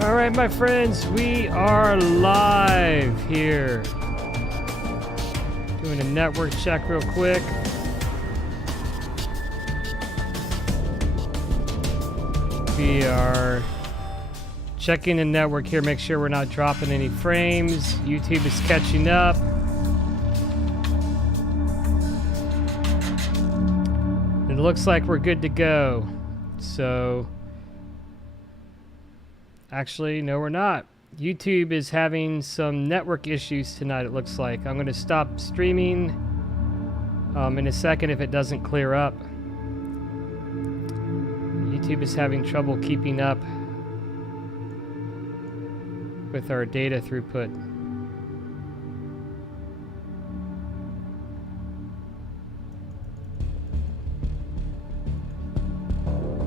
All right, my friends, we are live here. Doing a network check real quick. We are checking the network here, make sure we're not dropping any frames. YouTube is catching up. It looks like we're good to go. So, actually, no, we're not. YouTube is having some network issues tonight, it looks like. I'm going to stop streaming in a second if it doesn't clear up. YouTube is having trouble keeping up with our data throughput.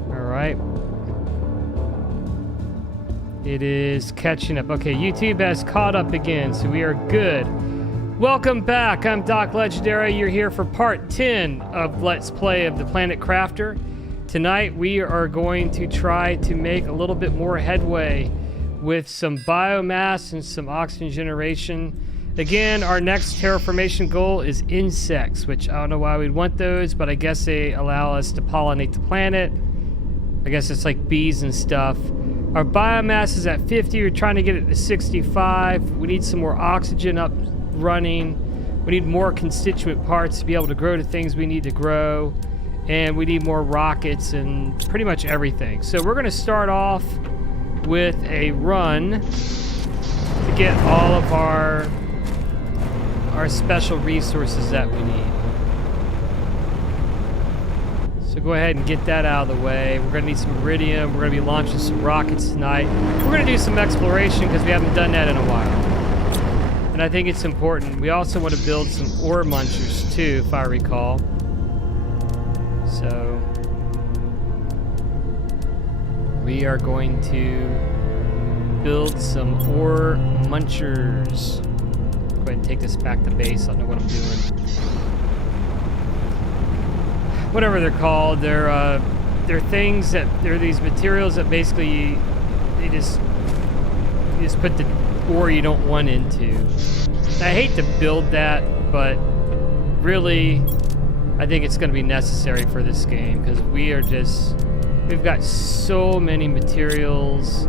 All right. It is catching up. Okay, YouTube has caught up again, so we are good. Welcome back. I'm Doc Legendary. You're here for part 10 of Let's Play of the Planet Crafter. Tonight, we are going to try to make a little bit more headway with some biomass and some oxygen generation. Again, our next terraformation goal is insects, which I don't know why we'd want those, but I guess they allow us to pollinate the planet. I guess it's like bees and stuff. Our biomass is at 50. We're trying to get it to 65. We need some more oxygen up running. We need more constituent parts to be able to grow the things we need to grow. And we need more rockets and pretty much everything. So we're going to start off with a run to get all of our special resources that we need. So go ahead and get that out of the way. We're going to need some iridium. We're going to be launching some rockets tonight. We're going to do some exploration because we haven't done that in a while. And I think it's important. We also want to build some ore munchers too, if I recall. So we are going to build some ore munchers. Go ahead and take this back to base. I don't know what I'm doing. Whatever they're called, they're things that they're these materials that basically you just put the ore you don't want into. I hate to build that, but really, I think it's going to be necessary for this game because we've got so many materials,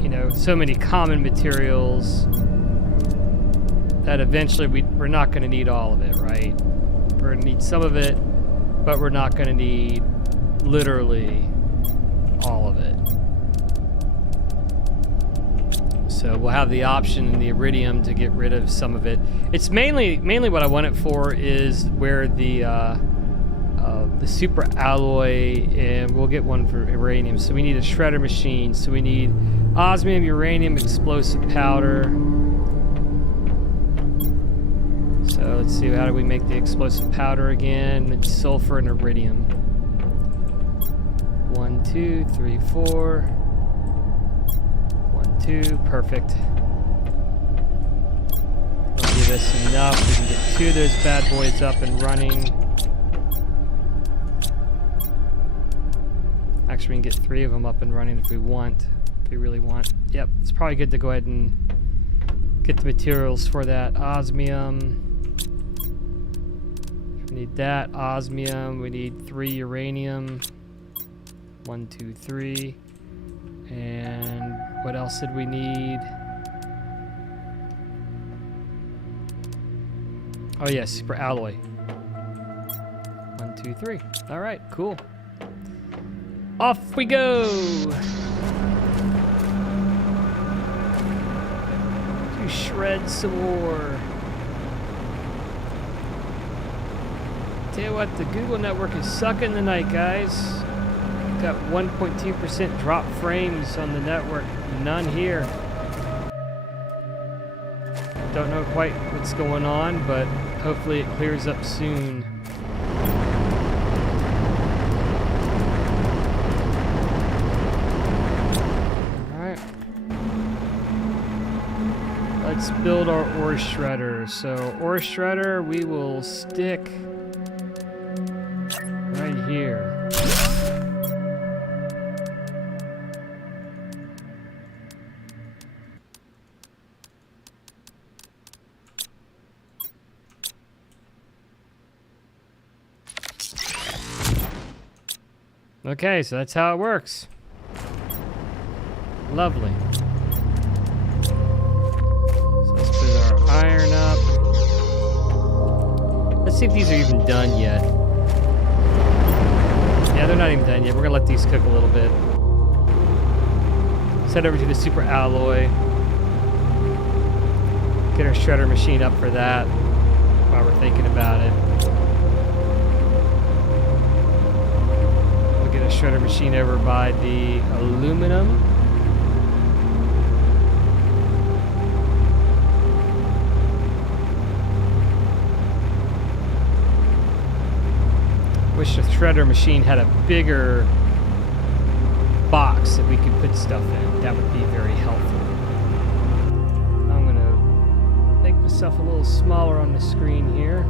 you know, so many common materials that eventually we're not going to need all of it, right? We're going to need some of it, but we're not going to need literally all of it. So we'll have the option in the iridium to get rid of some of it. It's mainly what I want it for is where the super alloy, and we'll get one for uranium. So we need a shredder machine. So we need osmium, uranium, explosive powder. So let's see, how do we make the explosive powder again? It's sulfur and iridium. 1, 2, 3, 4. 1, 2, perfect. That'll give us enough. We can get 2 of those bad boys up and running. Actually, we can get 3 of them up and running if we want. If we really want. Yep, it's probably good to go ahead and get the materials for that. Osmium. We need that. Osmium. We need 3 uranium. 1, 2, 3. And what else did we need? Oh yeah, super alloy. 1, 2, 3. All right, cool. Off we go. To shred some more. Tell you what, the Google network is sucking tonight, guys. Got 1.2% drop frames on the network. None here. Don't know quite what's going on, but hopefully it clears up soon. Alright. Let's build our ore shredder. So ore shredder we will stick right here. Okay, so that's how it works. Lovely. So let's put our iron up. Let's see if these are even done yet. Yeah, they're not even done yet. We're gonna let these cook a little bit. Let's head over to the super alloy. Get our shredder machine up for that while we're thinking about it. We'll get a shredder machine over by the aluminum. Wish the shredder machine had a bigger box that we could put stuff in. That would be very helpful. I'm gonna make myself a little smaller on the screen here.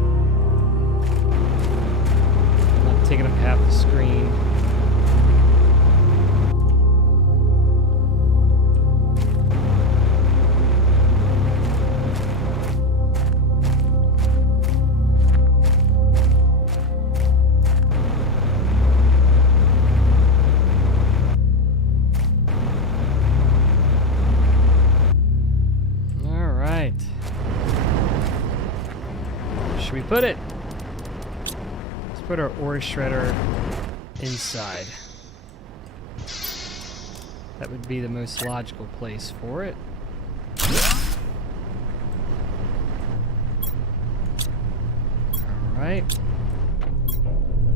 I'm not taking up half the screen. We put it. Let's put our ore shredder inside. That would be the most logical place for it. All right.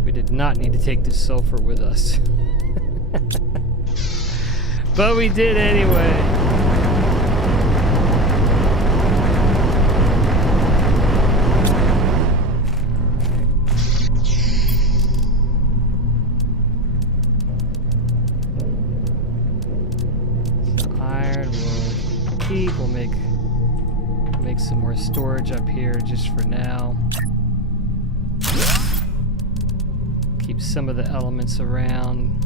We did not need to take this sulfur with us. But we did anyway. We'll make some more storage up here just for now. Keep some of the elements around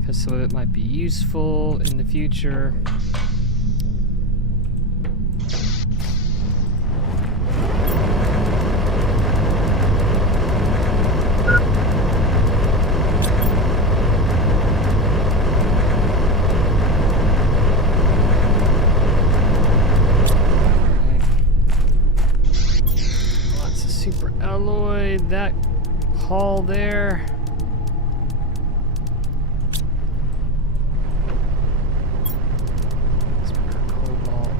because some of it might be useful in the future. That hull there. Let's put our cobalt,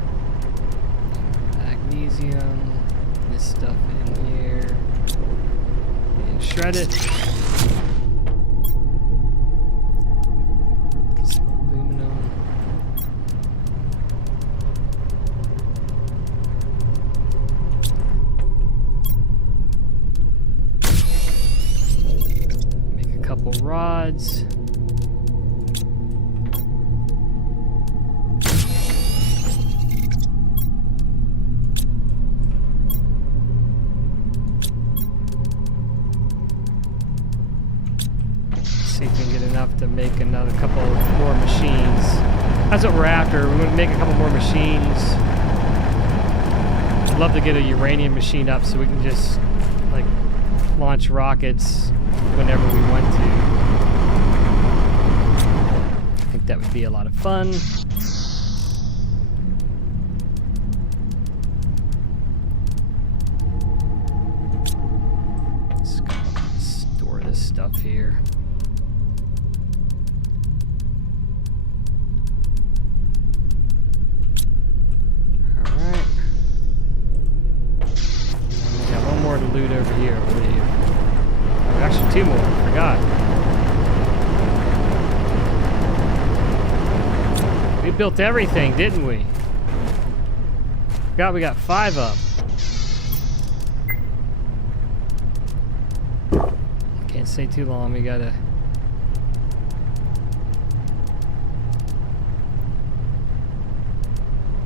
magnesium, this stuff in here, and shred it. Get some aluminum. Rods. See if we can get enough to make another couple more machines. That's what we're after. We're going to make a couple more machines. I'd love to get a uranium machine up so we can just like launch rockets whenever we want to. I think that would be a lot of fun. Let's go store this stuff here. Alright. We got one more to loot over here, I believe. Actually, two more. Forgot. We built everything, didn't we? Forgot we got 5 up. Can't stay too long. We gotta.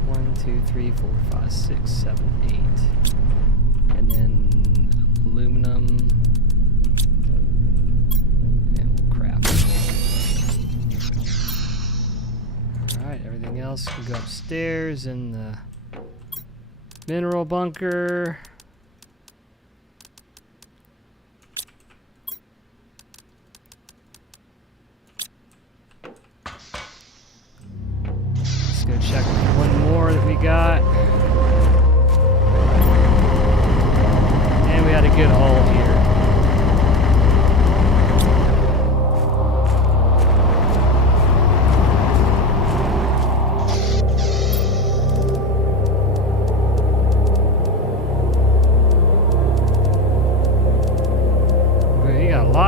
1, 2, 3, 4, 5, 6, 7, 8, and then aluminum. Everything else can go upstairs in the mineral bunker.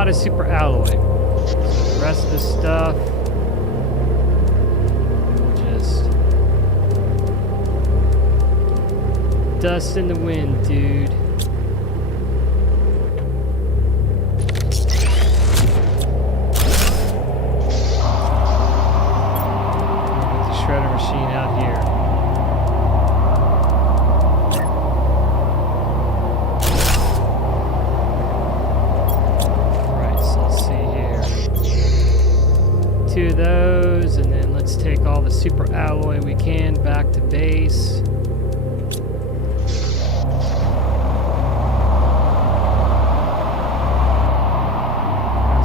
lot of super alloy. So the rest of this stuff, we'll just dust in the wind, dude. There's a shredder machine out here. Two of those, and then let's take all the super alloy we can back to base. Because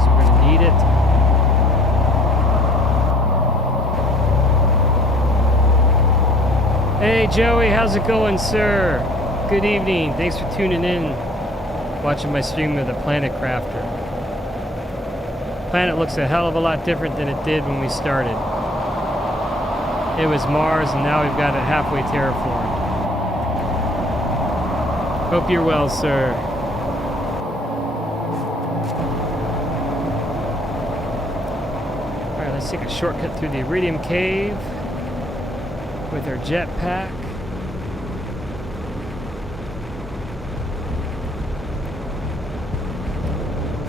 we're going to need it. Hey Joey, how's it going, sir? Good evening. Thanks for tuning in, watching my stream of the Planet Crafter. Planet looks a hell of a lot different than it did when we started. It was Mars, and now we've got it halfway terraformed. Hope you're well, sir. Alright, let's take a shortcut through the Iridium Cave with our jetpack.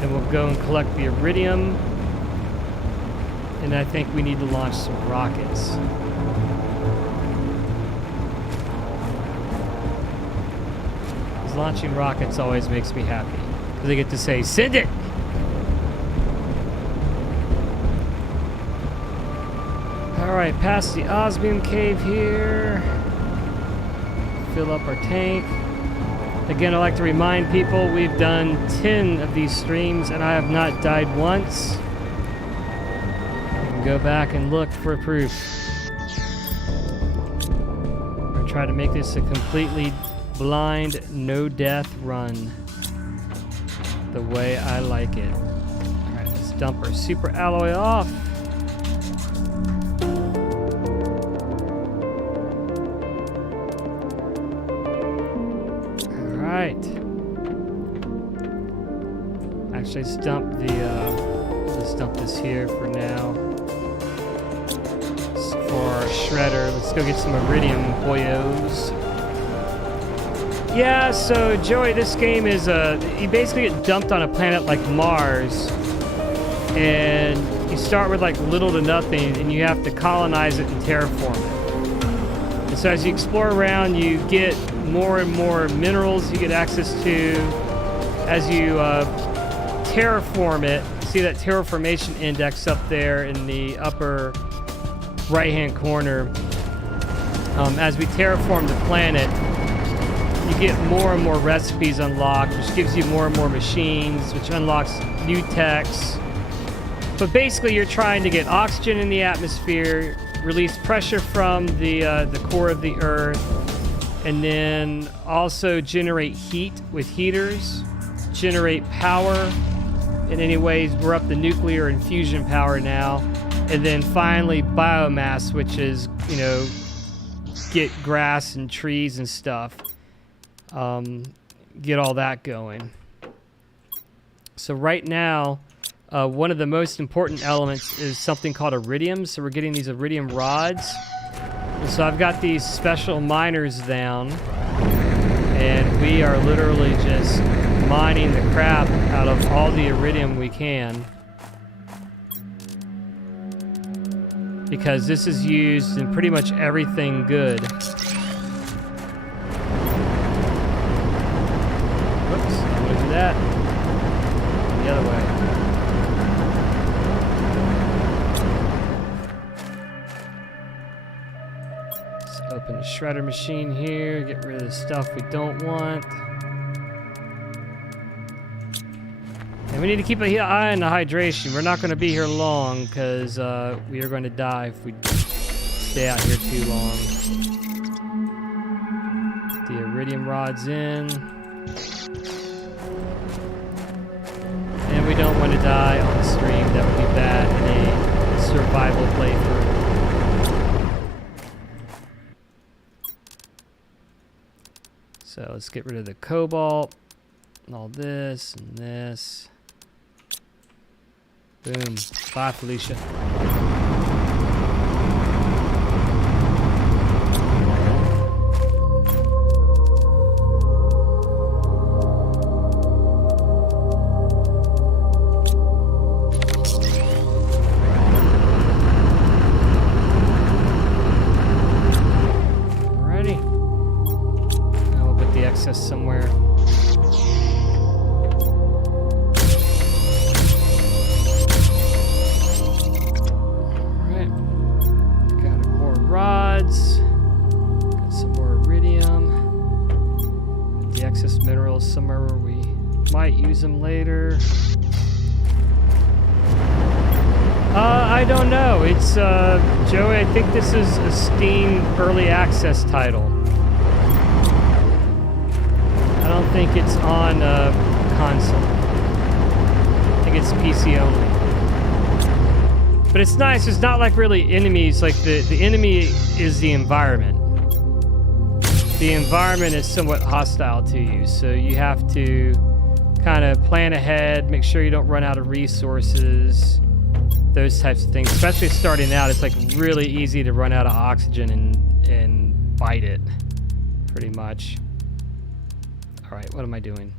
And we'll go and collect the iridium. And I think we need to launch some rockets. Because launching rockets always makes me happy. Because I get to say, send it! Alright, past the osmium cave here. Fill up our tank. Again, I'd like to remind people we've done 10 of these streams and I have not died once. You can go back and look for proof. We're going to try to make this a completely blind, no death run. The way I like it. Alright, let's dump our super alloy off. Actually, let's dump this here for now. For our shredder, let's go get some iridium, boyos. Yeah, so Joey, this game is you basically get dumped on a planet like Mars, and you start with like little to nothing, and you have to colonize it and terraform it. And so as you explore around, you get more and more minerals you get access to. As you terraform it, see that terraformation index up there in the upper right hand corner. As we terraform the planet, you get more and more recipes unlocked, which gives you more and more machines, which unlocks new techs. But basically you're trying to get oxygen in the atmosphere, release pressure from the core of the earth, and then also generate heat with heaters, generate power. In any ways, we're up to nuclear and fusion power now. And then finally biomass, which is, you know, get grass and trees and stuff. Get all that going. So right now, one of the most important elements is something called iridium. So we're getting these iridium rods. And so I've got these special miners down. And we are literally just mining the crap out of all the iridium we can, because this is used in pretty much everything good. Whoops, I'm gonna do that the other way. Let's open the shredder machine here, get rid of the stuff we don't want. And we need to keep an eye on the hydration. We're not going to be here long because we are going to die if we stay out here too long. The iridium rod's in. And we don't want to die on stream. That would be bad in a survival playthrough. So let's get rid of the cobalt and all this and this. Boom. Bye, Felicia. Somewhere. Alright. Got more rods. Got some more iridium. The excess minerals somewhere where we might use them later. I don't know. It's, Joey, I think this is a Steam early access title. I don't think it's on console. I think it's PC only. But it's nice. It's not like really enemies. Like the enemy is the environment. The environment is somewhat hostile to you, so you have to kind of plan ahead, make sure you don't run out of resources, those types of things. Especially starting out, it's like really easy to run out of oxygen and bite it, pretty much. All right, what am I doing?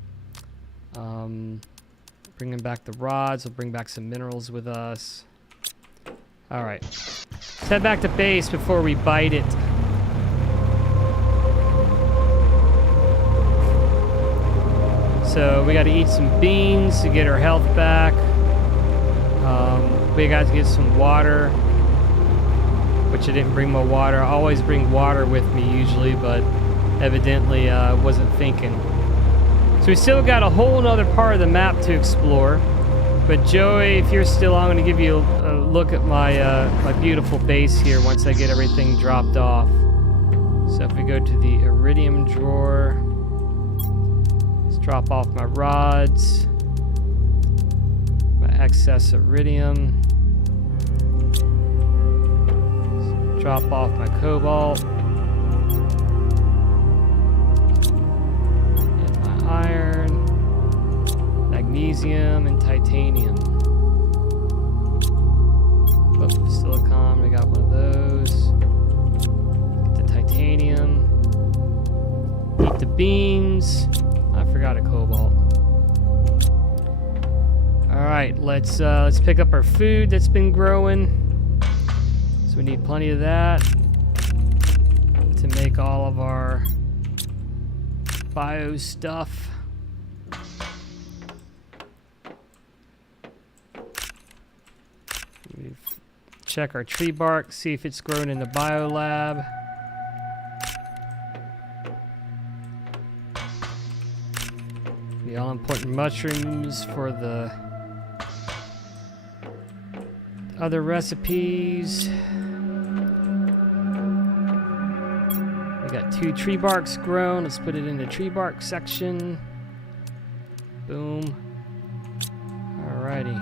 Bringing back the rods. We'll bring back some minerals with us. All right, let's head back to base before we bite it. So we got to eat some beans to get our health back. We got to get some water, which I didn't bring my water. I always bring water with me usually, but evidently wasn't thinking. So we still got a whole nother part of the map to explore. But Joey, if you're still on, I'm going to give you a look at my my beautiful base here once I get everything dropped off. So if we go to the iridium drawer, let's drop off my rods, my excess iridium, let's drop off my cobalt, iron, magnesium, and titanium. Oh, silicon, we got one of those. Get the titanium. Eat the beans. I forgot a cobalt. All right, let's pick up our food that's been growing. So we need plenty of that to make all of our bio stuff. We check our tree bark, see if it's grown in the bio lab. The all important mushrooms for the other recipes. We got 2 tree barks grown. Let's put it in the tree bark section. Boom. Alrighty.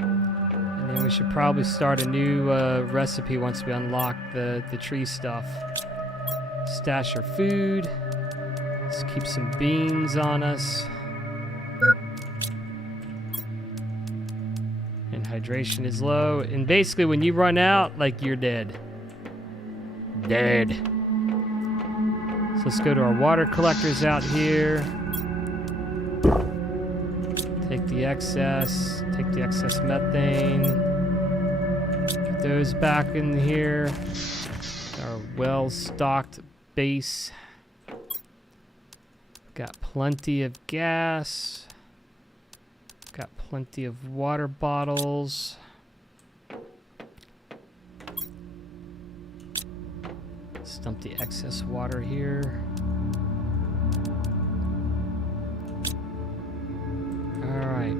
And then we should probably start a new recipe once we unlock the tree stuff. Stash our food. Let's keep some beans on us. And hydration is low. And basically when you run out, like, you're dead. Dead. So let's go to our water collectors out here. Take the excess methane. Put those back in here. Our well-stocked base. Got plenty of gas. Got plenty of water bottles. Let's dump the excess water here. All right.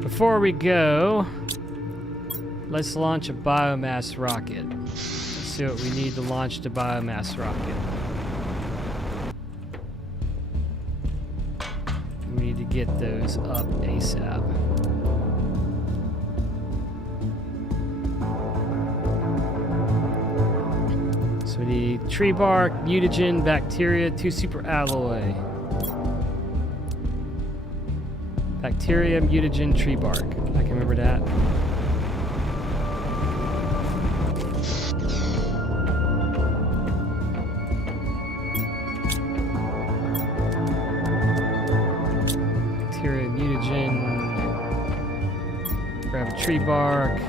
Before we go, let's launch a biomass rocket. Let's see what we need to launch the biomass rocket. We need to get those up ASAP. So we need tree bark, mutagen, bacteria, 2 super alloy. Bacteria, mutagen, tree bark. I can remember that. Bacteria, mutagen. Grab a tree bark.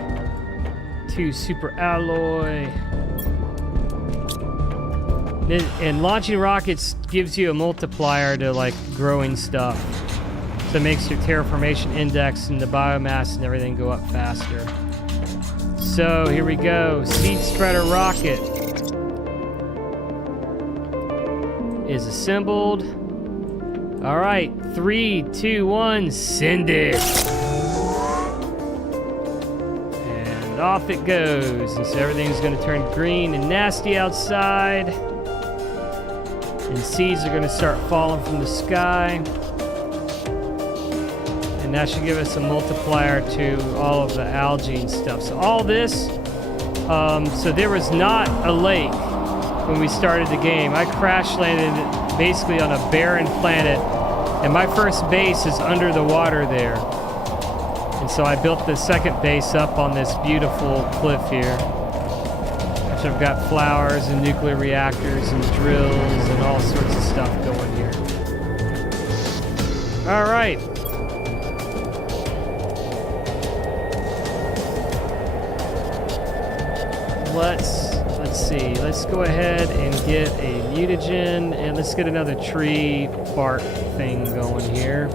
2 super alloy. And launching rockets gives you a multiplier to like growing stuff. So it makes your terraformation index and the biomass and everything go up faster. So here we go. Seed spreader rocket is assembled. All right, 3, 2, 1, send it. And off it goes. And so everything's gonna turn green and nasty outside. And seeds are gonna start falling from the sky. And that should give us a multiplier to all of the algae and stuff. So all this, so there was not a lake when we started the game. I crash landed basically on a barren planet, and my first base is under the water there. And so I built the second base up on this beautiful cliff here. So I've got flowers and nuclear reactors and drills and all sorts of stuff going here. All right. Let's see. Let's go ahead and get a mutagen, and let's get another tree bark thing going here.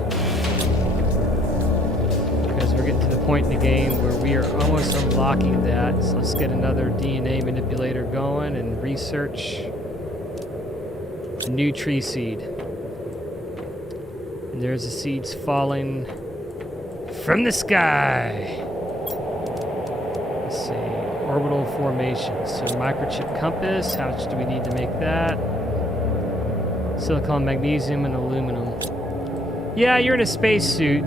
Because we're getting to the point in the game where we are almost unlocking that. So let's get another DNA manipulator going and research a new tree seed. And there's the seeds falling from the sky. Let's see. Orbital formation. So microchip compass. How much do we need to make that? Silicon, magnesium, and aluminum. Yeah, you're in a spacesuit.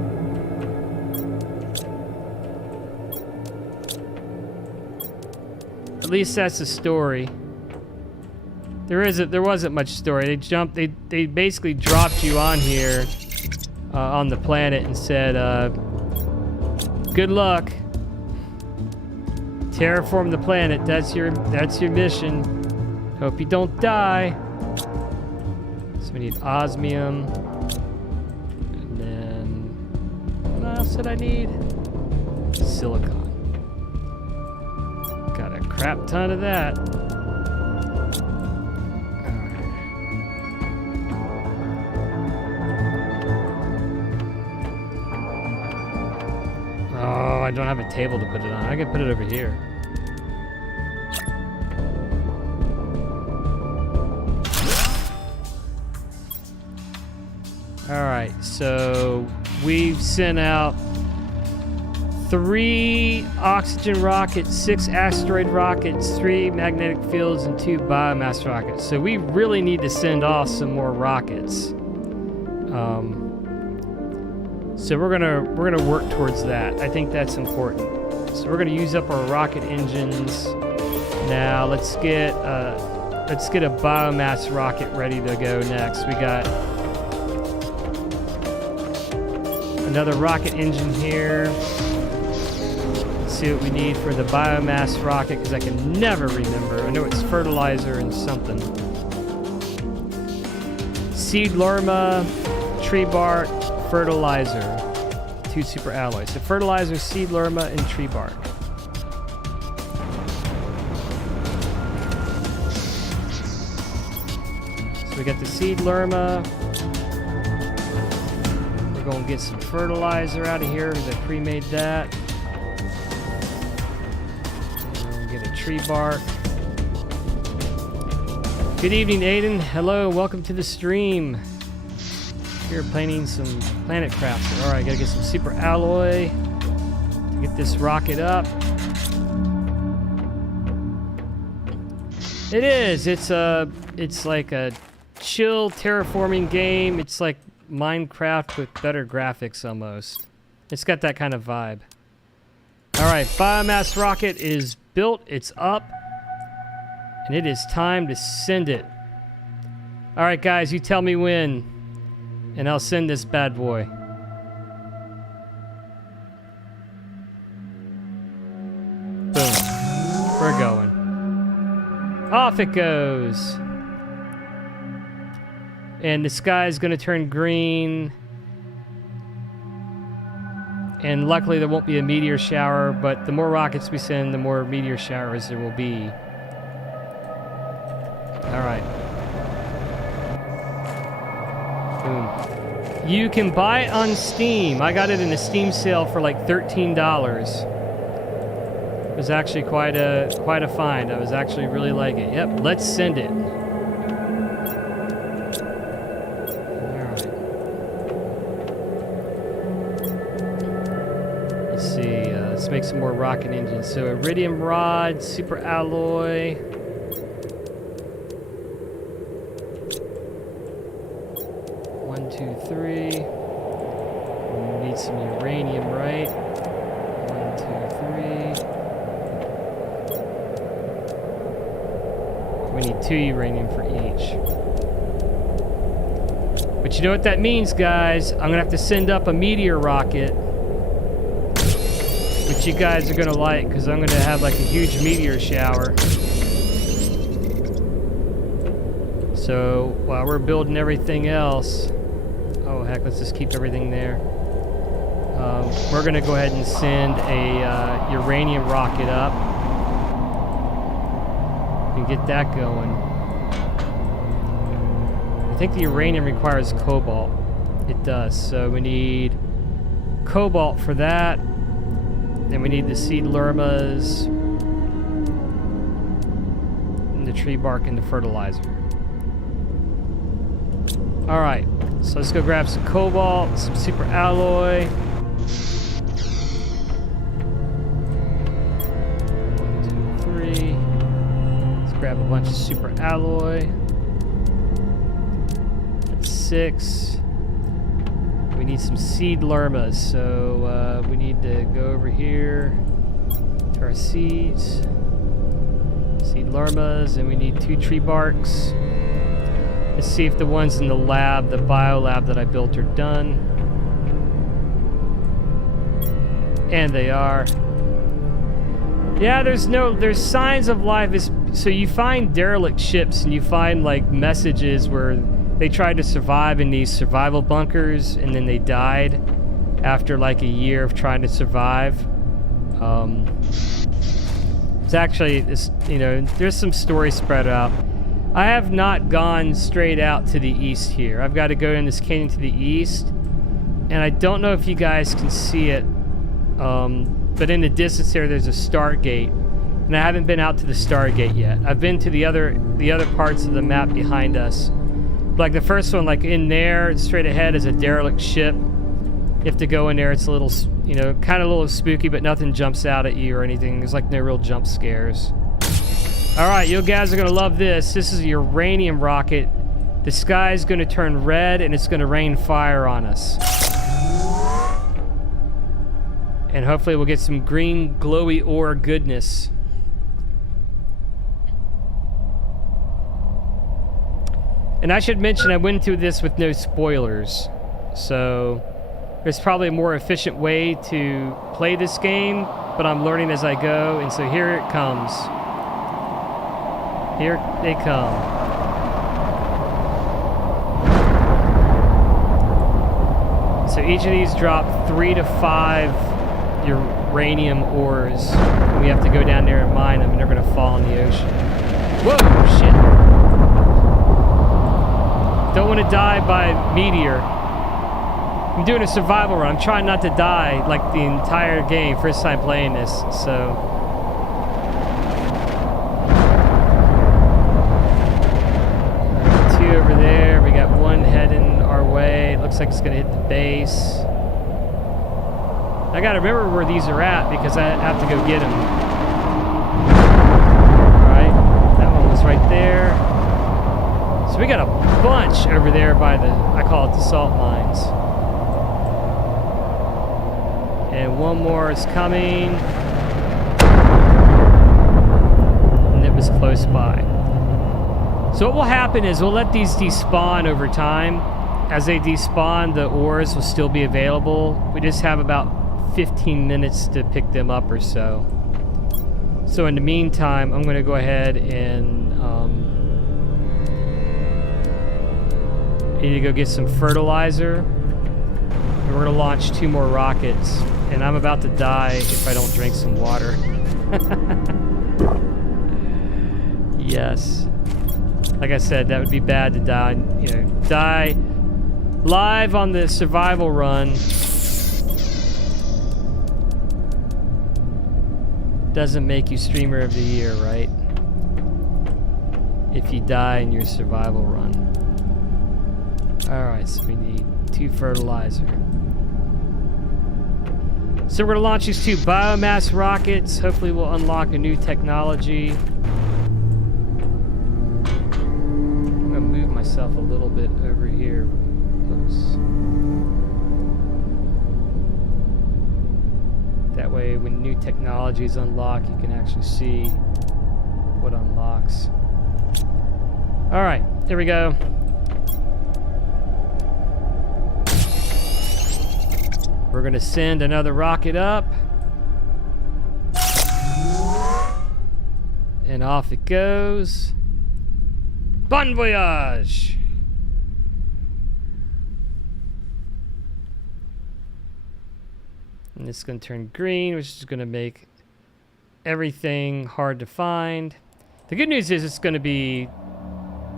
At least that's the story. There wasn't much story. They basically dropped you on here on the planet and said, good luck. Terraform the planet. That's your mission. Hope you don't die. So we need osmium. And then what else did I need? Silicon. Got a crap ton of that. Oh, I don't have a table to put it on. I can put it over here. Alright, so we've sent out 3 oxygen rockets, 6 asteroid rockets, 3 magnetic fields, and 2 biomass rockets. So we really need to send off some more rockets. So we're gonna work towards that. I think that's important. So we're gonna use up our rocket engines. Now let's get a biomass rocket ready to go next. We got another rocket engine here. Let's see what we need for the biomass rocket, because I can never remember. I know it's fertilizer and something. Seed lerma, tree bark, fertilizer. 2 super alloys. So fertilizer, seed lerma, and tree bark. So we got the seed lerma. We're going to get some fertilizer out of here because I pre-made that. And we're going to get a tree bark. Good evening, Aiden. Hello, welcome to the stream. Here planning some planet crafts. All right, gotta get some super alloy to get this rocket up. It is. It's like a chill terraforming game. It's like Minecraft with better graphics almost. It's got that kind of vibe. All right, biomass rocket is built. It's up, and it is time to send it. All right, guys, you tell me when. And I'll send this bad boy. off it goes. And the sky is going to turn green. And luckily there won't be a meteor shower, but the more rockets we send, the more meteor showers there will be. Alright. Boom. You can buy it on Steam. I got it in a Steam sale for like $13. It was actually quite a find. I was actually really like it. Yep, let's send it. Alright. Let's see, let's make some more rocket engines. So iridium rod, super alloy. One, two, three. We need some uranium, right? 1, 2, 3. We need 2 uranium for each. But you know what that means, guys? I'm gonna have to send up a meteor rocket, which you guys are gonna like, because I'm gonna have like a huge meteor shower. So while we're building everything else, oh heck, let's just keep everything there. We're gonna go ahead and send a uranium rocket up and get that going. I think the uranium requires cobalt. It does, so we need cobalt for that. Then we need the seed lermas, and the tree bark, and the fertilizer. Alright, so let's go grab some cobalt, some super alloy. 1, 2, 3. Let's grab a bunch of super alloy. That's 6. We need some seed lermas, so we need to go over here to our seeds. Seed lermas, and we need 2 tree barks. Let's see if the ones in the lab, the bio lab that I built, are done. And they are. Yeah, there's signs of life. So you find derelict ships and you find like messages where they tried to survive in these survival bunkers and then they died after like a year of trying to survive. It's actually this, there's some stories spread out. I have not gone straight out to the east here. I've got to go in this canyon to the east, and I don't know if you guys can see it, but in the distance there's a Stargate, and I haven't been out to the Stargate yet. I've been to the other parts of the map behind us. Like the first one, like in there, straight ahead is a derelict ship. You have to go in there. It's a little, kind of a little spooky, but nothing jumps out at you or anything. There's like no real jump scares. All right, you guys are gonna love this. This is a uranium rocket. The sky's gonna turn red and it's gonna rain fire on us. And hopefully we'll get some green glowy ore goodness. And I should mention I went through this with no spoilers. So there's probably a more efficient way to play this game, but I'm learning as I go, and so here it comes. Here they come. So each of these drop 3 to 5 uranium ores. We have to go down there and mine them, and they're going to fall in the ocean. Whoa, shit. Don't want to die by meteor. I'm doing a survival run. I'm trying not to die like the entire game. First time playing this, so... over there, we got one heading our way. It looks like it's gonna hit the base. I gotta remember where these are at because I have to go get them. Alright, that one was right there. So we got a bunch over there by I call it the salt mines. And one more is coming. And it was close by. So what will happen is we'll let these despawn over time. As they despawn, the ores will still be available. We just have about 15 minutes to pick them up or so. So in the meantime, I'm going to go ahead and Need to go get some fertilizer. And we're gonna launch 2 more rockets. And I'm about to die if I don't drink some water. Yes. Like I said, that would be bad to die, you know, die live on the survival run. Doesn't make you streamer of the year, right? If you die in your survival run. Alright, so we need 2 fertilizer. So we're gonna launch these 2 biomass rockets. Hopefully we'll unlock a new technology. I'm gonna move myself a little bit over here. Oops. That way when new technologies unlock, you can actually see what unlocks. Alright, here we go. We're gonna send another rocket up. And off it goes. Bon voyage! And it's gonna turn green, which is gonna make everything hard to find. The good news is it's gonna be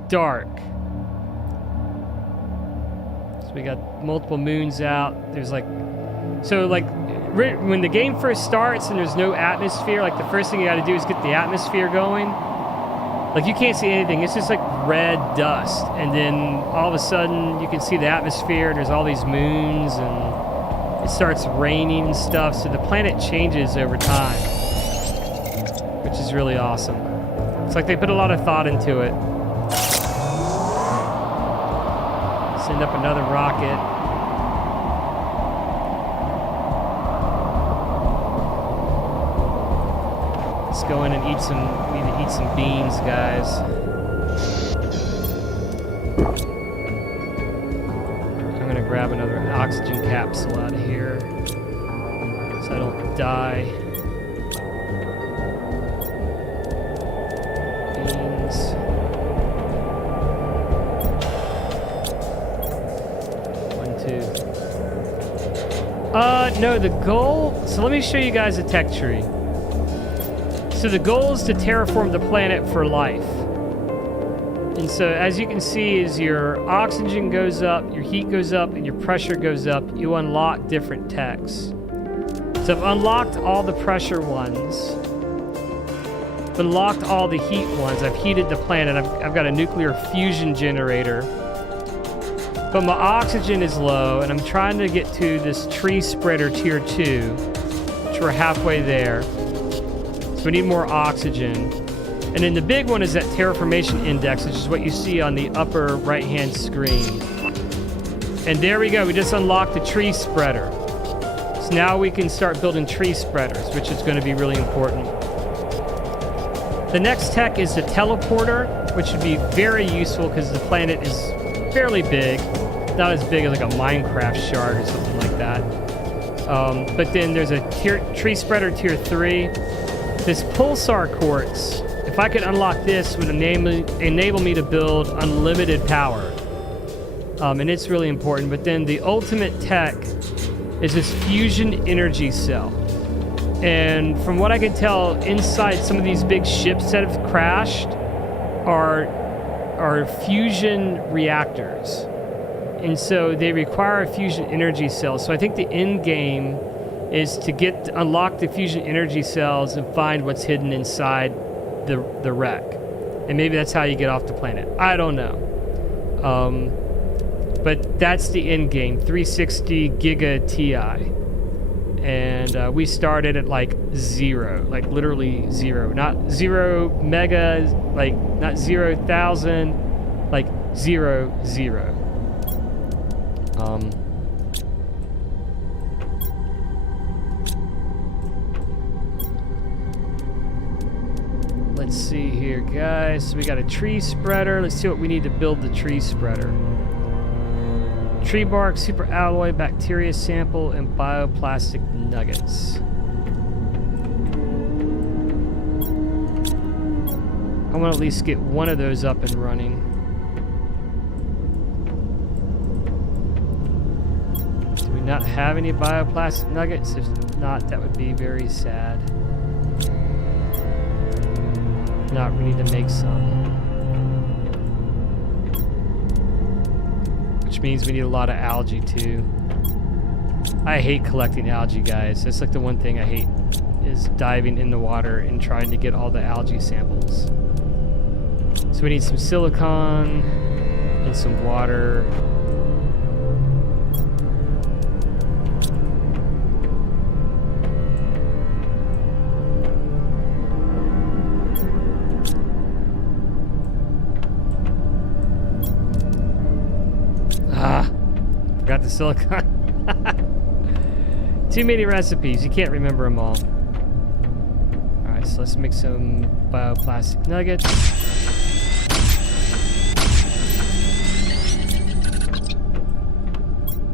dark. So we got multiple moons out. There's like, so like when the game first starts and there's no atmosphere, like the first thing you gotta do is get the atmosphere going. Like you can't see anything, it's just like red dust. And then all of a sudden you can see the atmosphere, there's all these moons and it starts raining and stuff. So the planet changes over time, which is really awesome. It's like they put a lot of thought into it. Send up another rocket. Let's go in and eat some, we need to eat some beans, guys. I'm gonna grab another oxygen capsule out of here so I don't die. Beans. No, the goal, so let me show you guys a tech tree. So the goal is to terraform the planet for life. And so as you can see, as your oxygen goes up, your heat goes up, and your pressure goes up, you unlock different techs. So I've unlocked all the pressure ones, but unlocked all the heat ones. I've heated the planet. I've got a nuclear fusion generator. But my oxygen is low, and I'm trying to get to this tree spreader tier 2, which we're halfway there. So we need more oxygen. And then the big one is that terraformation index, which is what you see on the upper right-hand screen. And there we go, we just unlocked the tree spreader. So now we can start building tree spreaders, which is going to be really important. The next tech is the teleporter, which would be very useful because the planet is fairly big, not as big as like a Minecraft shard or something like that. But then there's a tree spreader tier 3. This pulsar quartz, if I could unlock this, would enable me to build unlimited power. And it's really important. But then the ultimate tech is this fusion energy cell. And from what I can tell, inside some of these big ships that have crashed are fusion reactors. And so they require a fusion energy cell. So I think the end game is to unlock the fusion energy cells and find what's hidden inside the wreck. And maybe that's how you get off the planet. I don't know. But that's the end game, 360 Giga TI. And we started at like 0, like literally 0. Not 0 mega, like not 0,000, like 0, 0. Let's see here, guys. So we got a tree spreader. Let's see what we need to build the tree spreader. Tree bark, super alloy, bacteria sample, and bioplastic nuggets. I want to at least get one of those up and running. not have any bioplastic nuggets? If not, that would be very sad. Not, we need to make some. Which means we need a lot of algae too. I hate collecting algae, guys. That's like the one thing I hate, is diving in the water and trying to get all the algae samples. So we need some silicon and some water. Forgot the silicon. Too many recipes. You can't remember them all. Alright, so let's make some bioplastic nuggets.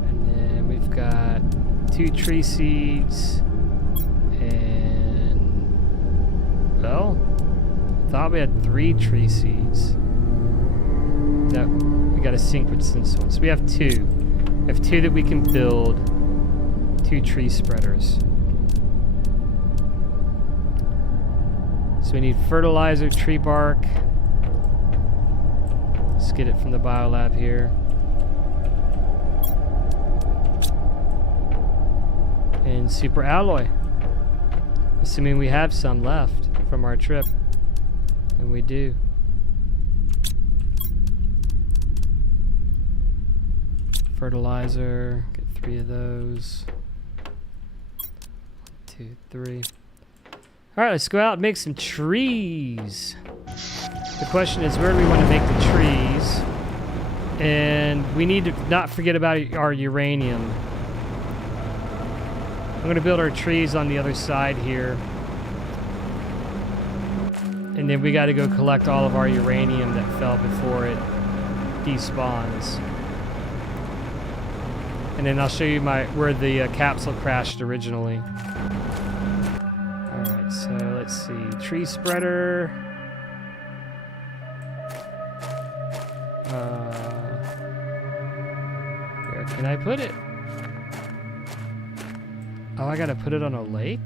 And then we've got 2 tree seeds. And... well, I thought we had 3 tree seeds. No, we gotta sync with this one. So we have 2. We have 2 that we can build. 2 tree spreaders. So we need fertilizer, tree bark. Let's get it from the biolab here. And super alloy. Assuming we have some left from our trip. And we do. Fertilizer, get 3 of those. 1, 2, 3. All right, let's go out and make some trees. The question is, where do we want to make the trees? And we need to not forget about our uranium. I'm going to build our trees on the other side here. And then we got to go collect all of our uranium that fell before it despawns. And then I'll show you where the capsule crashed originally. Alright, so let's see. Tree spreader. Where can I put it? Oh, I gotta put it on a lake?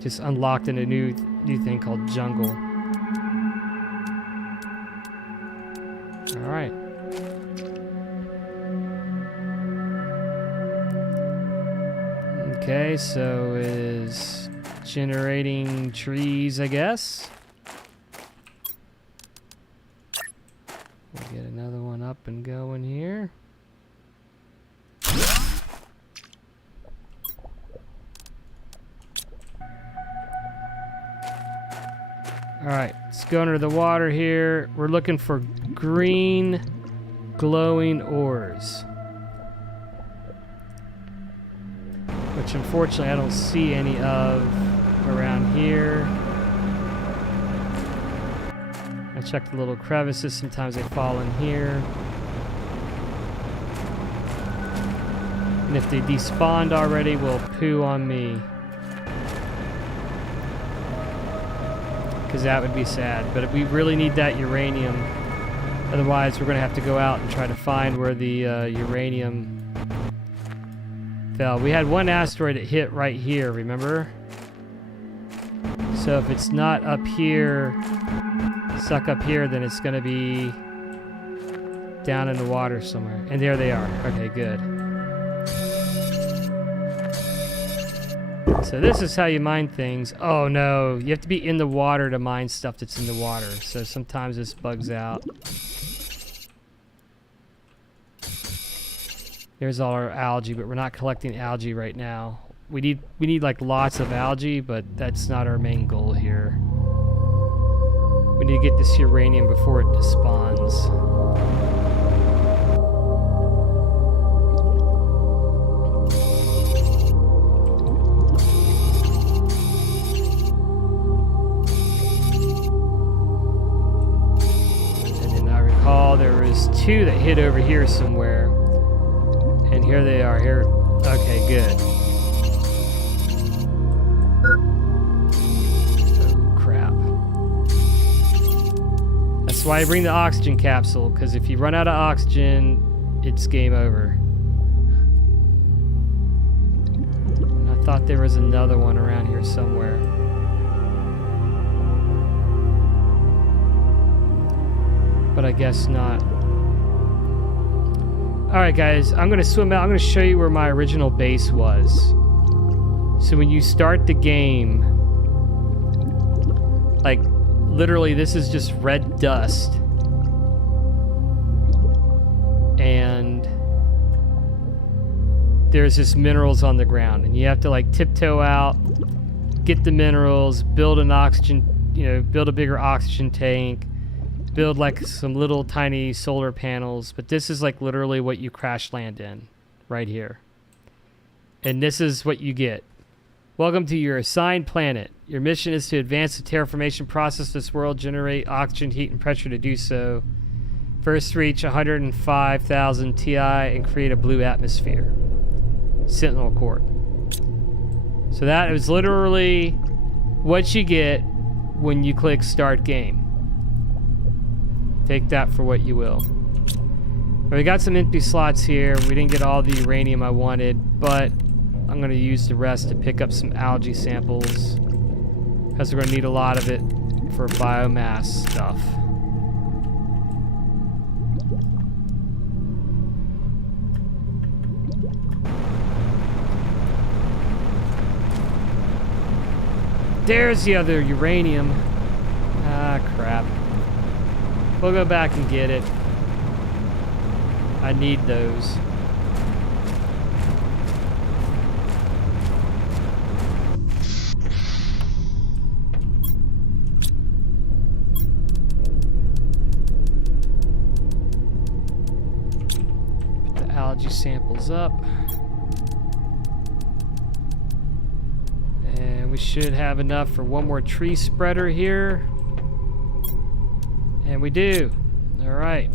Just unlocked in a new thing called jungle. All right. Okay, so is generating trees, I guess. We'll get another one up and going here. All right, let's go under the water here. We're looking for green glowing ores, which unfortunately I don't see any of around here. I check the little crevices. Sometimes they fall in here. And if they despawned already, will poo on me. Because that would be sad, but we really need that uranium. Otherwise, we're going to have to go out and try to find where the uranium fell. We had one asteroid that hit right here, remember? So if it's not up here, stuck up here, then it's going to be down in the water somewhere. And there they are. Okay, good. So this is how you mine things. Oh no, you have to be in the water to mine stuff that's in the water. So sometimes this bugs out. There's all our algae, but we're not collecting algae right now. We need like lots of algae, but that's not our main goal here. We need to get this uranium before it despawns. There was 2 that hit over here somewhere, and here they are here. Okay, good. Oh crap, that's That's why I bring the oxygen capsule, because if you run out of oxygen, it's game over. I thought there was another one around here somewhere. But I guess not. Alright guys, I'm going to swim out. I'm going to show you where my original base was. So when you start the game, like literally this is just red dust. And there's just minerals on the ground. And you have to like tiptoe out, get the minerals, build an oxygen, you know, build a bigger oxygen tank, build like some little tiny solar panels. But this is like literally what you crash land in right here. And this is what you get. Welcome to your assigned planet. Your mission is to advance the terraformation process of this world, generate oxygen, heat, and pressure to do so. First reach 105,000 Ti and create a blue atmosphere. Sentinel Court. So that is literally what you get when you click Start Game. Take that for what you will. We got some empty slots here. We didn't get all the uranium I wanted, but I'm going to use the rest to pick up some algae samples because we're going to need a lot of it for biomass stuff. There's the other uranium. Ah, crap. We'll go back and get it. I need those. Put the algae samples up. And we should have enough for one more tree spreader here. And we do. All right.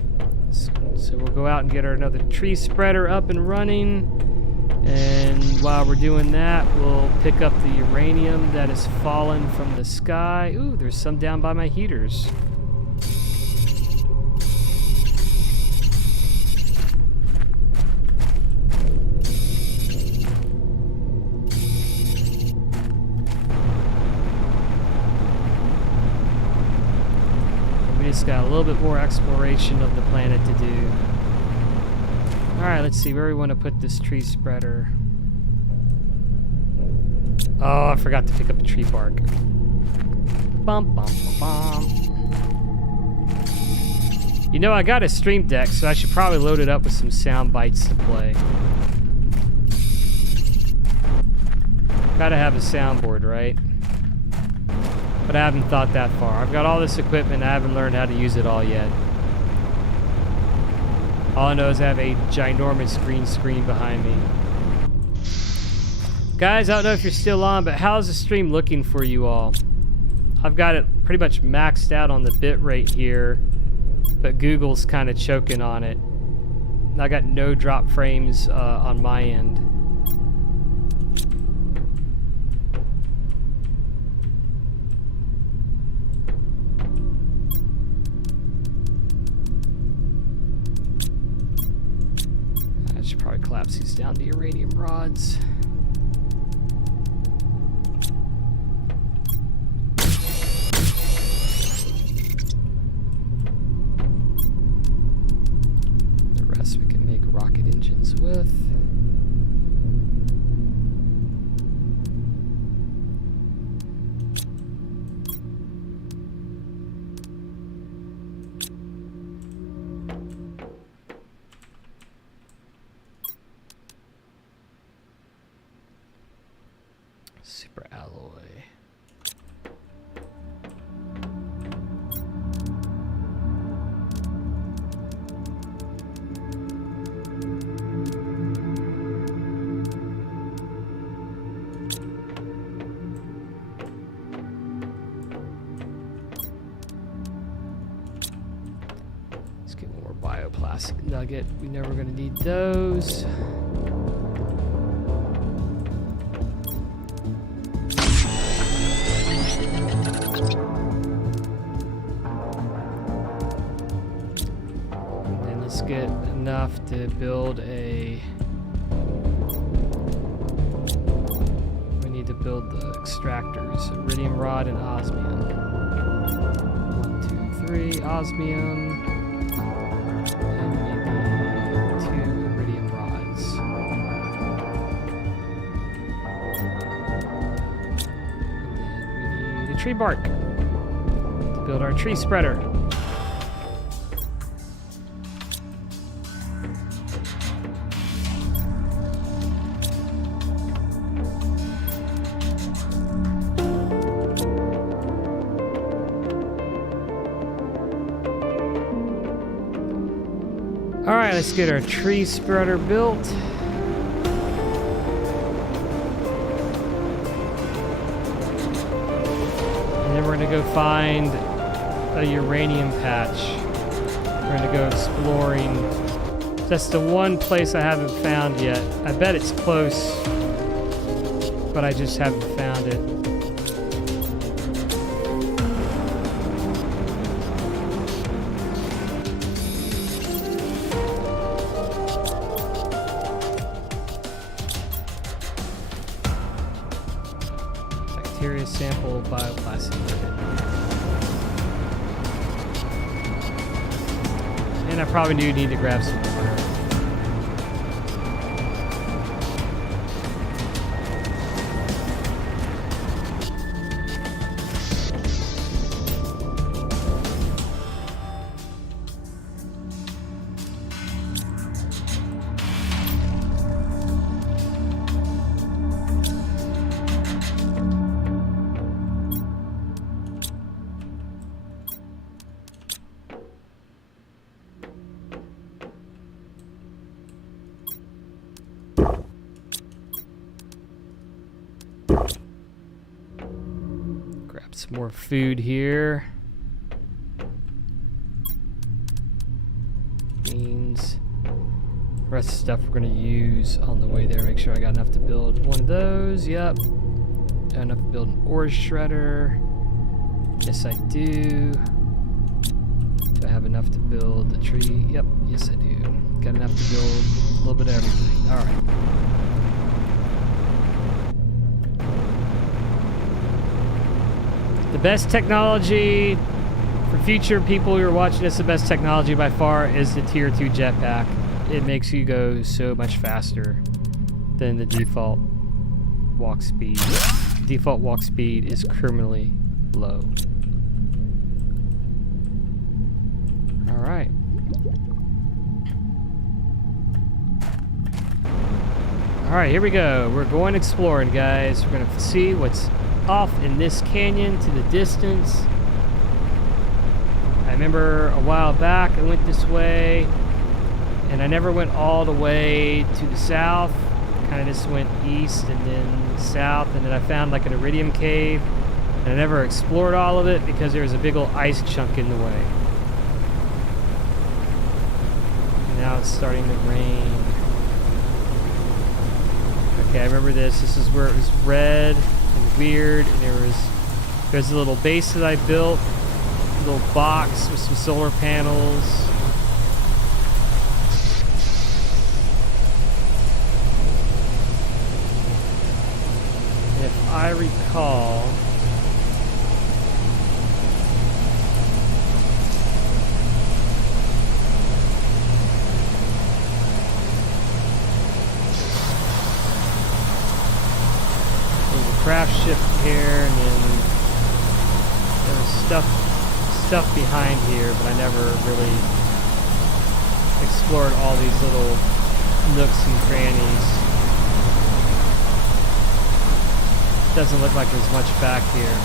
So we'll go out and get our another tree spreader up and running. And while we're doing that, we'll pick up the uranium that has fallen from the sky. Ooh, there's some down by my heaters. Got a little bit more exploration of the planet to do. Alright, let's see where we want to put this tree spreader. Oh, I forgot to pick up the tree bark. Bum, bum, bum, bum. You know, I got a stream deck, so I should probably load it up with some sound bites to play. Gotta have a soundboard, right? But I haven't thought that far. I've got all this equipment, I haven't learned how to use it all yet. All I know is I have a ginormous green screen behind me. Guys, I don't know if you're still on, but how's the stream looking for you all? I've got it pretty much maxed out on the bit rate here, but Google's kind of choking on it. I got no drop frames on my end. Probably collapse these down to uranium rods. The rest we can make rocket engines with. Super alloy. Let's get more bioplastic nugget. We're never going to need those. enough to build a... We need to build the extractors. Iridium rod and osmium. 1, 2, 3. Osmium. And maybe 2 iridium rods. And then we need a tree bark to build our tree spreader. Alright, let's get our tree spreader built. And then we're gonna go find a uranium patch. We're gonna go exploring. That's the one place I haven't found yet. I bet it's close, but I just haven't found it. Bacteria sample bioplastic. And I probably do need to grab some water. Grab some more food here. Beans. The rest of the stuff we're going to use on the way there. Make sure I got enough to build one of those. Yep. Got enough to build an ore shredder. Yes, I do. Do I have enough to build the tree? Yep. Yes, I do. Got enough to build a little bit of everything. All right. The best technology for future people who are watching this, the best technology by far is the Tier 2 jetpack. It makes you go so much faster than the default walk speed. Default walk speed is criminally low. All right. All right, here we go. We're going exploring, guys. We're gonna see what's off in this canyon to the distance. I remember a while back I went this way and I never went all the way to the south. Kind of just went east and then south, and then I found like an iridium cave, and I never explored all of it because there was a big old ice chunk in the way. And now it's starting to rain. Okay, I remember this. This is where it was red and weird, and there's a little base that I built, a little box with some solar panels. And if I recall, craft ship here, and then there was stuff behind here, but I never really explored all these little nooks and crannies. Doesn't look like there's much back here.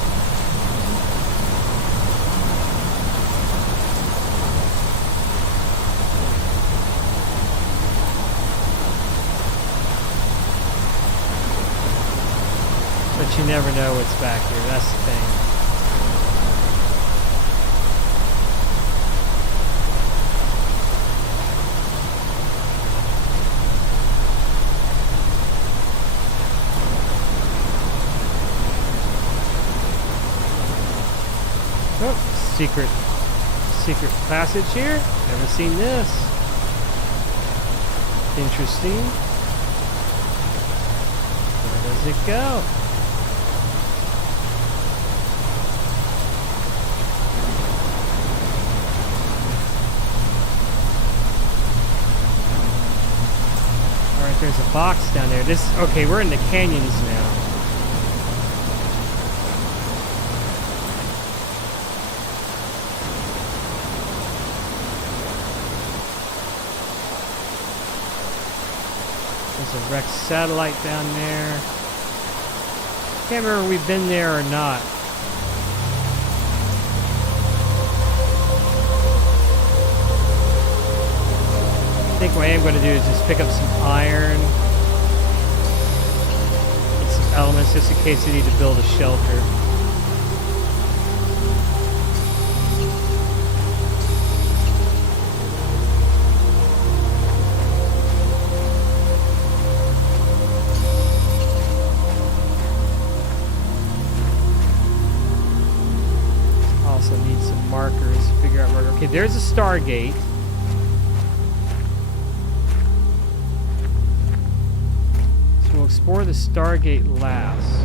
But you never know what's back here, that's the thing. Oh, secret passage here. Never seen this. Interesting. Where does it go? Alright, there's a box down there. Okay, we're in the canyons now. There's a wrecked satellite down there. Can't remember if we've been there or not. I think what I am going to do is just pick up some iron. Get some elements just in case I need to build a shelter. Also need some markers to figure out where. Okay, there's a Stargate. So we'll explore the Stargate last.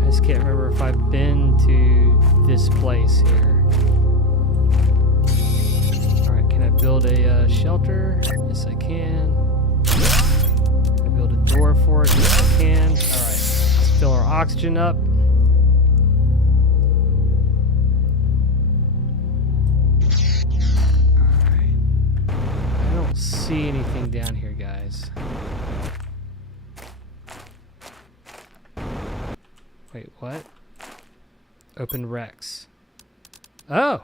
I just can't remember if I've been to this place here. Build a shelter. Yes, I can. I build a door for it. Yes, I can. All right. Let's fill our oxygen up. All right. I don't see anything down here, guys. Wait, what? Open wrecks. Oh!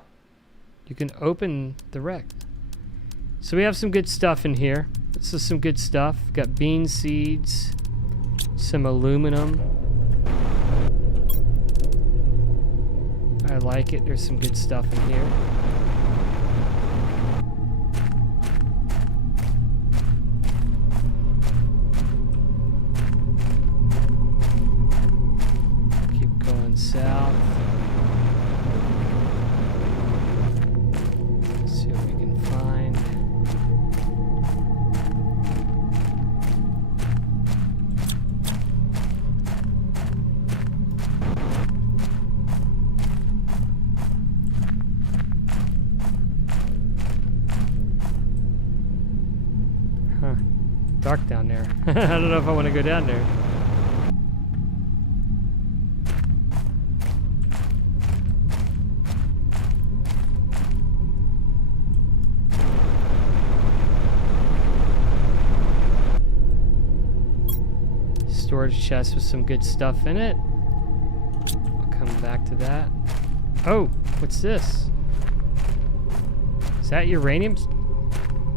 You can open the wreck. So we have some good stuff in here. This is some good stuff. Got bean seeds, some aluminum. I like it. There's some good stuff in here. Keep going south. Let's see what we can find. Dark down there. I don't know if I want to go down there. Storage chest with some good stuff in it. I'll come back to that. Oh, what's this? Is that uranium?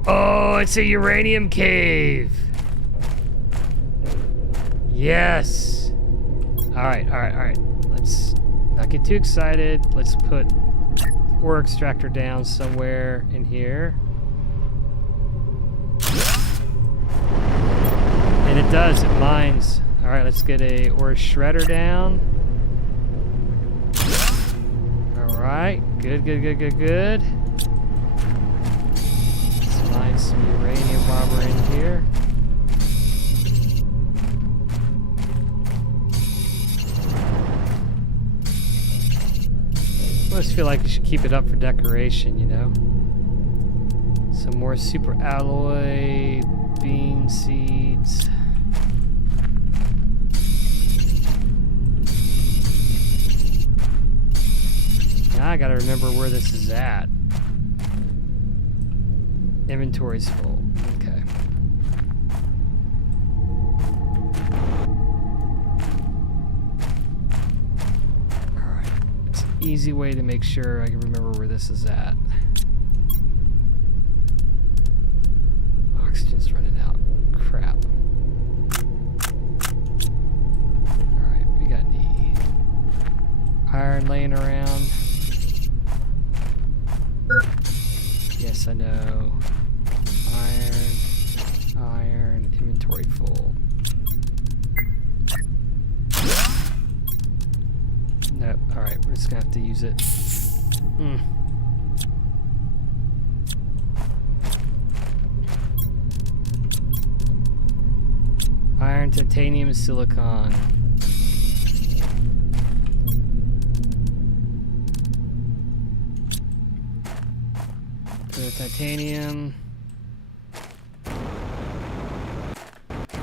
Oh, it's a uranium cave. Yes. All right. Let's not get too excited. Let's put ore extractor down somewhere in here. And it does, it mines. All right, let's get a ore shredder down. All right, good. Find some uranium while we're in here. I almost feel like you should keep it up for decoration, you know? Some more super alloy bean seeds. Now I gotta remember where this is at. Inventory's full. Okay. Alright. It's an easy way to make sure I can remember where this is at. Oxygen's running out. Crap. Alright, we got any iron laying around. Yes, I know. Iron, inventory full. Alright, we're just gonna have to use it. Iron, titanium, silicon. The titanium.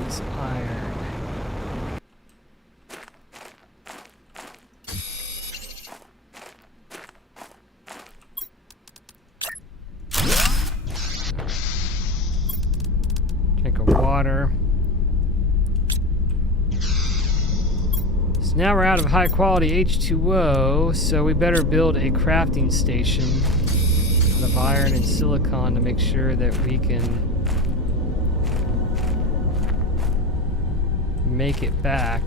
It's iron. Drink of water. So now we're out of high quality H2O, so we better build a crafting station of iron and silicon to make sure that we can make it back.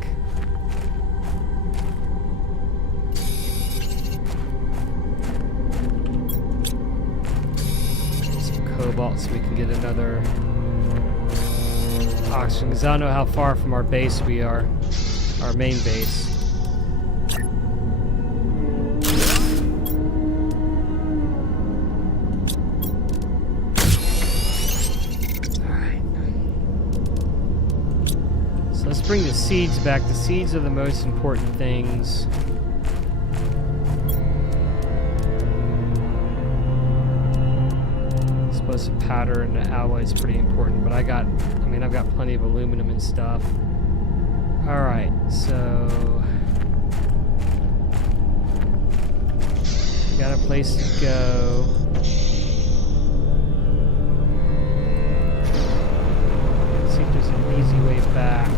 Some cobalt so we can get another oxygen, because I don't know how far from our base we are, our main base. Let's bring the seeds back. The seeds are the most important things. Explosive powder and the alloy is pretty important, but I've got plenty of aluminum and stuff. Alright, so got a place to go. Let's see if there's an easy way back.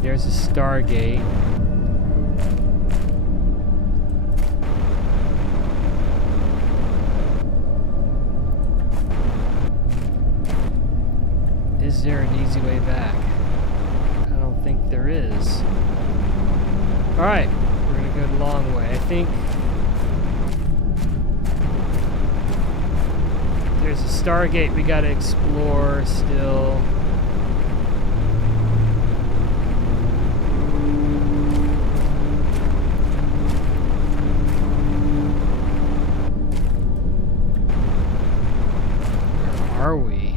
There's a Stargate. Is there an easy way back? I don't think there is. Alright, we're gonna go the long way. I think there's a Stargate we gotta explore still. Are we?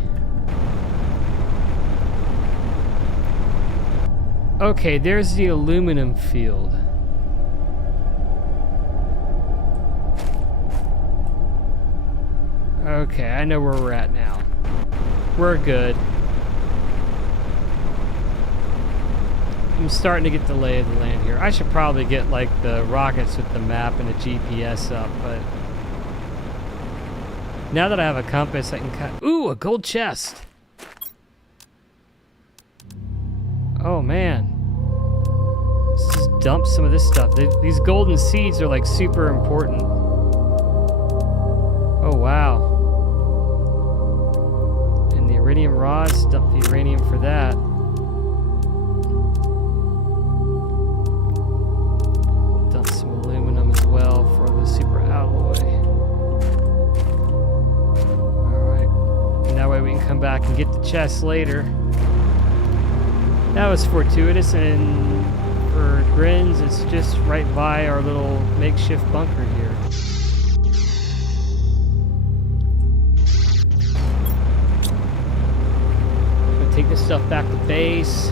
Okay, there's the aluminum field. Okay, I know where we're at now. We're good. I'm starting to get the lay of the land here. I should probably get like the rockets with the map and the GPS up, but now that I have a compass, I can cut. Ooh, a gold chest. Oh man. Let's just dump some of this stuff. These golden seeds are like super important. Oh wow. And the iridium rods, dump the uranium for that. Dump some aluminum as well for the super alloy. That way we can come back and get the chest later. That was fortuitous, and for grins, it's just right by our little makeshift bunker here. Gonna take this stuff back to base.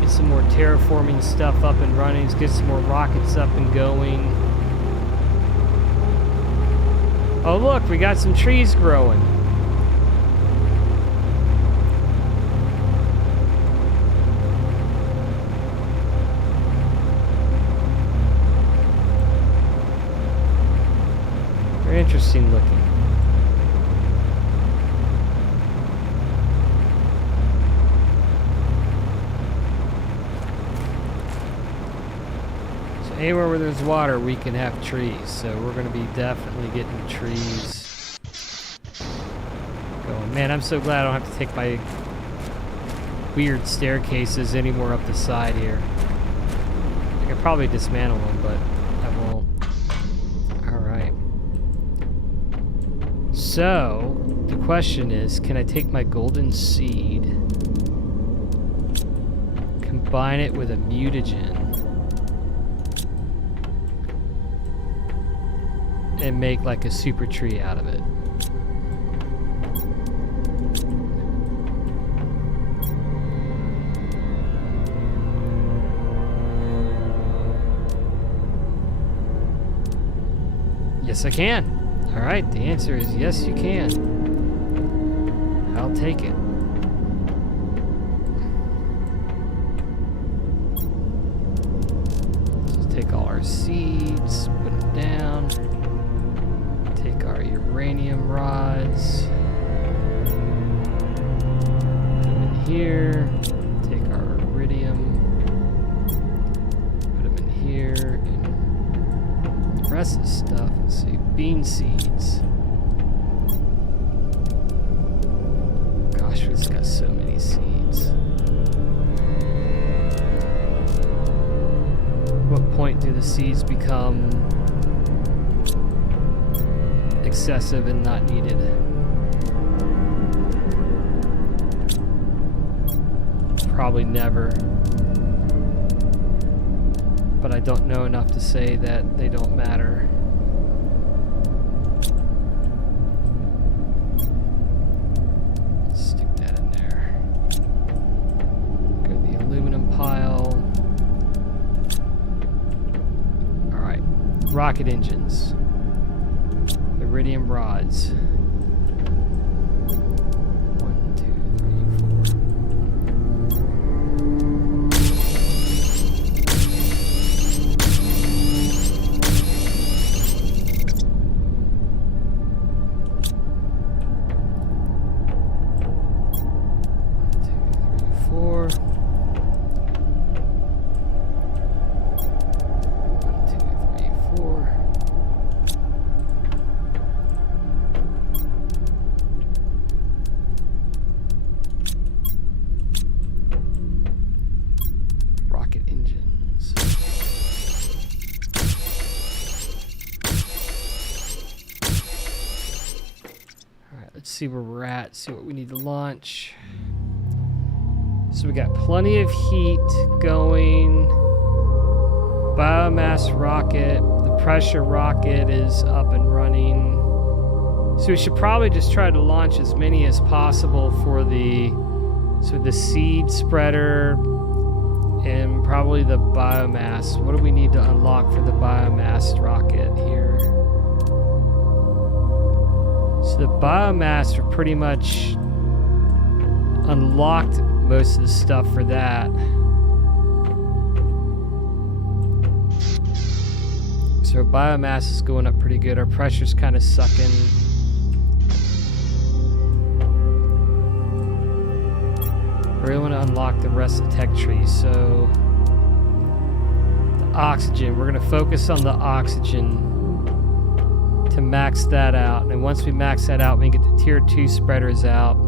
Get some more terraforming stuff up and running. Let's get some more rockets up and going. Oh look, we got some trees growing. Very interesting looking. So anywhere where there's water, we can have trees. So we're going to be definitely getting trees going. Man, I'm so glad I don't have to take my weird staircases anymore up the side here. I could probably dismantle them, but I won't. Alright. So, the question is, can I take my golden seed, combine it with a mutagen, and make like a super tree out of it? Yes, I can. All right, the answer is yes, you can. I'll take it. Just take all our seeds, put them down. Take our uranium rods. Put them in here. Take our iridium. Put them in here. And the rest of the stuff, let's see. Bean seeds. Gosh, we just got so many seeds. What point do the seeds become excessive and not needed? Probably never. But I don't know enough to say that they don't matter. Rocket engines, iridium rods. 1, 2, 3, 4. 1, 2, 3, 4. See where we're at, see what we need to launch. So we got plenty of heat going. Biomass rocket, the pressure rocket is up and running. So we should probably just try to launch as many as possible for the seed spreader and probably the biomass. What do we need to unlock for the biomass rocket here? So the biomass are pretty much unlocked most of the stuff for that. So our biomass is going up pretty good. Our pressure's kind of sucking. We really want to unlock the rest of the tech tree. So the oxygen, we're going to focus on the oxygen to max that out. And once we max that out, we can get the tier 2 spreaders out.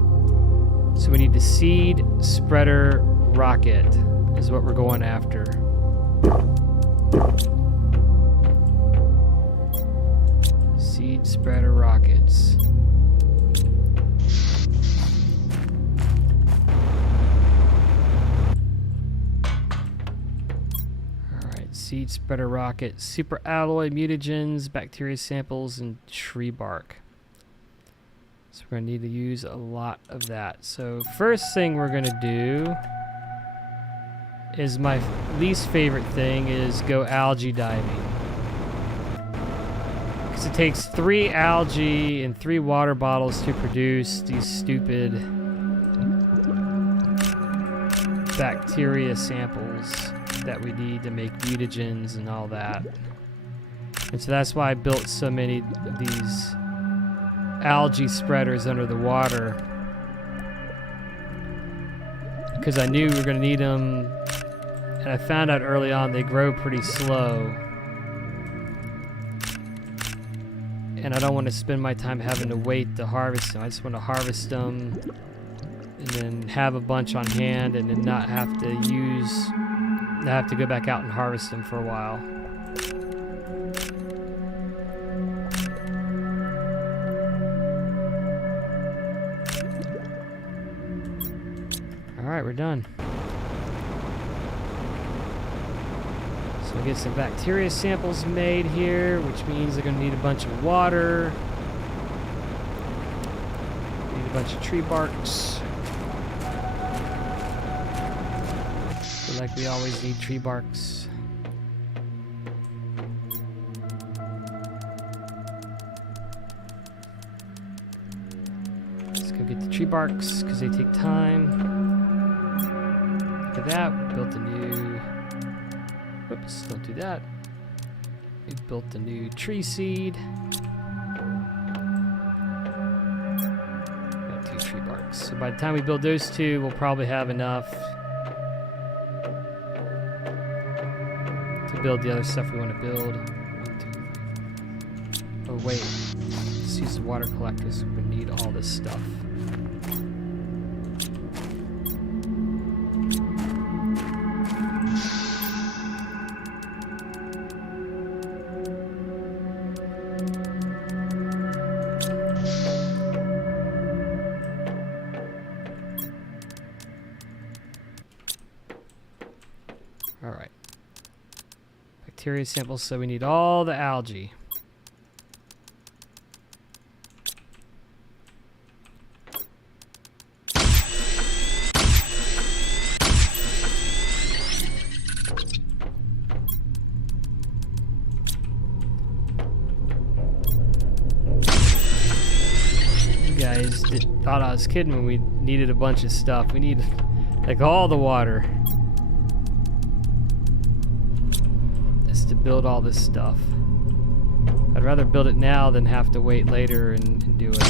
So we need the seed spreader rocket is what we're going after. Seed spreader rockets. Seed spreader rocket, super alloy mutagens, bacteria samples, and tree bark. So we're gonna need to use a lot of that. So first thing we're gonna do is my least favorite thing is go algae diving. Because it takes 3 algae and 3 water bottles to produce these stupid bacteria samples that we need to make mutagens and all that. And so that's why I built so many of these algae spreaders under the water, because I knew we were going to need them, and I found out early on they grow pretty slow, and I don't want to spend my time having to wait to harvest them. I just want to harvest them and then have a bunch on hand and then not have to go back out and harvest them for a while. Alright, we're done. So we'll get some bacteria samples made here, which means they're going to need a bunch of water. Need a bunch of tree barks. Feel like we always need tree barks. Let's go get the tree barks because they take time. Look at that, we built a new... Whoops, don't do that. We built a new tree seed. Got 2 tree barks. So by the time we build those 2, we'll probably have enough to build the other stuff we want to build. 1, 2, 3. Oh wait, let's use the water collectors. We need all this stuff. Alright. Bacteria samples, so we need all the algae. You guys thought I was kidding when we needed a bunch of stuff. We need like all the water. To build all this stuff. I'd rather build it now than have to wait later and do it.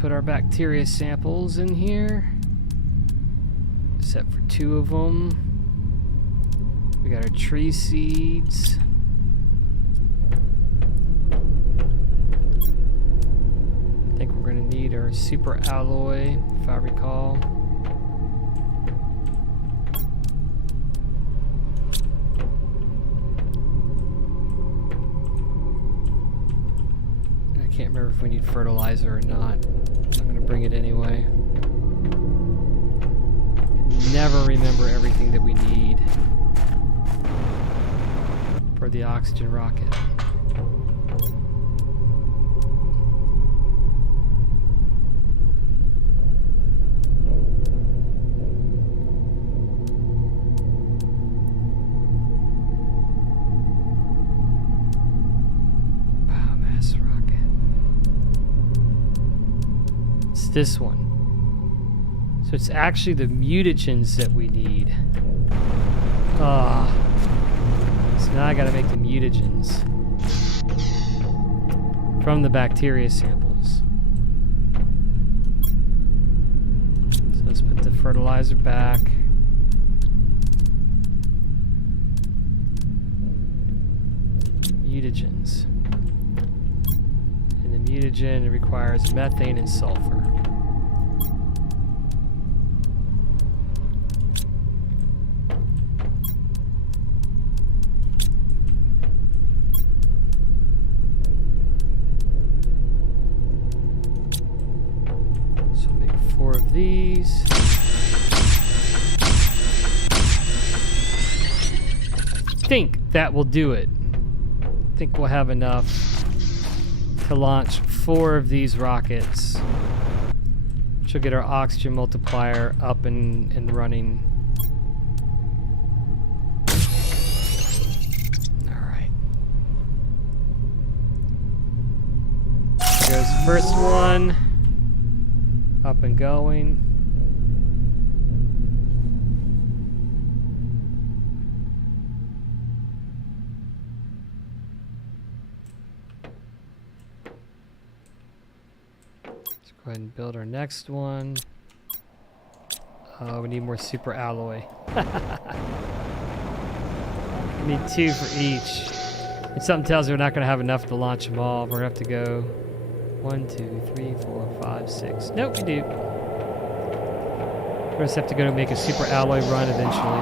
Put our bacteria samples in here, except for 2 of them. We got our tree seeds. I think we're going to need our super alloy, if I recall. I can't remember if we need fertilizer or not. I'm gonna bring it anyway. Never remember everything that we need for the oxygen rocket. Biomass rocket. This one. So it's actually the mutagens that we need. Ah. So now I gotta make the mutagens from the bacteria samples. So let's put the fertilizer back. Mutagens. And the mutagen requires methane and sulfur. These. I think that will do it. I think we'll have enough to launch 4 of these rockets, which will get our oxygen multiplier up and running. Alright. There's the first one. Up and going. Let's go ahead and build our next one. Oh, we need more super alloy. We need 2 for each. And something tells me we're not going to have enough to launch them all. We're going to have to go 1, 2, 3, 4, 5, 6. Nope, we do. We're just have to go to make a super alloy run eventually.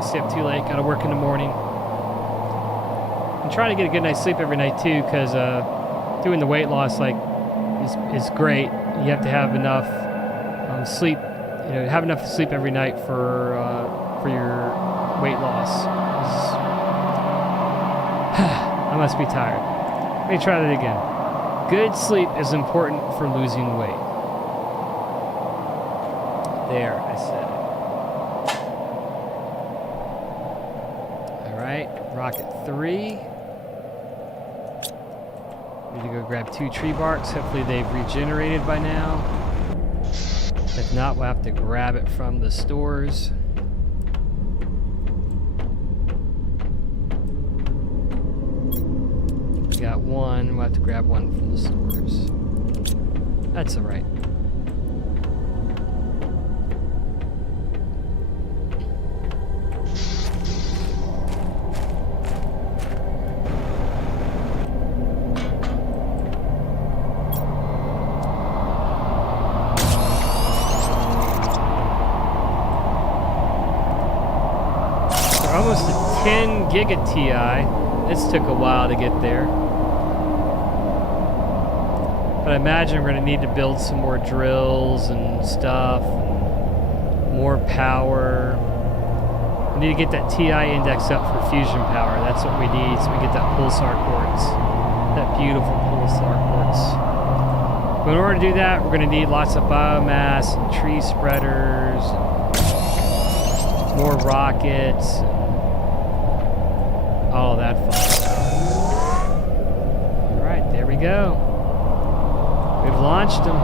Stay up too late. Gotta work in the morning. I'm trying to get a good night's sleep every night too, because doing the weight loss is great. You have to have enough sleep. You know, have enough sleep every night for your weight loss. I must be tired. Let me try that again. Good sleep is important for losing weight. There, I said it. Rocket 3. Need to go grab 2 tree barks. Hopefully they've regenerated by now. If not, we'll have to grab it from the stores. We got 1. We'll have to grab 1 from the stores. That's all right. Almost a 10 Giga TI. This took a while to get there. But I imagine we're going to need to build some more drills and stuff. More power. We need to get that TI index up for fusion power. That's what we need so we get that pulsar quartz. That beautiful pulsar quartz. But in order to do that, we're going to need lots of biomass and tree spreaders. More rockets. All that fun stuff. All right, there we go. We've launched them.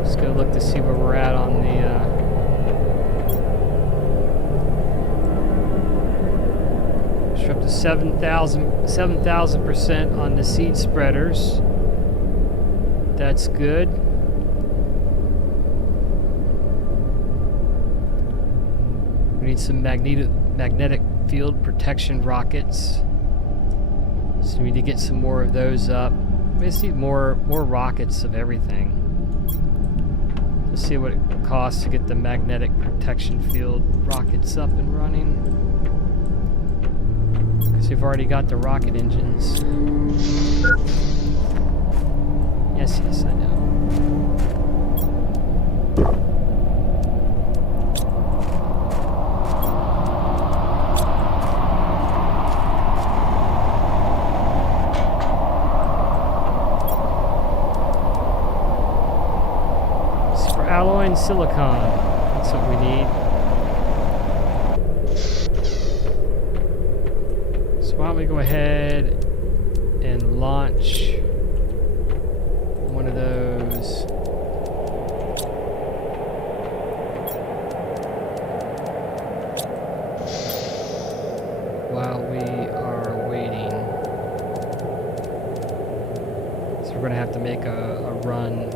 Let's go look to see where we're at on the... We're up to 7,000% on the seed spreaders. That's good. We need some magnetic field protection rockets. So we need to get some more of those up. We just need more rockets of everything. Let's see what it costs to get the magnetic protection field rockets up and running. Because we've already got the rocket engines. Yes, I know. Alloy and silicon. That's what we need. So why don't we go ahead and launch one of those. While we are waiting. So we're going to have to make a run.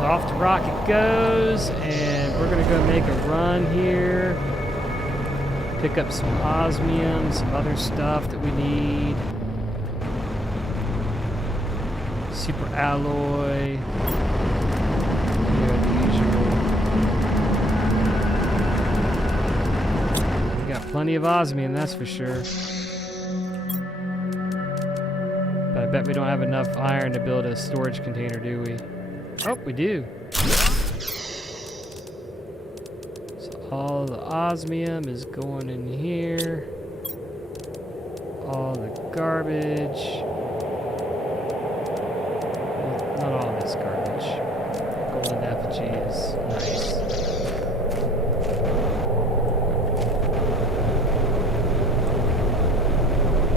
Off the rocket goes, and we're gonna go make a run here. Pick up some osmium, some other stuff that we need. Super alloy. The usual. We got plenty of osmium, that's for sure. But I bet we don't have enough iron to build a storage container, do we? Oh, we do. So all the osmium is going in here. All the garbage. Well, not all of it's garbage. Golden effigy is nice.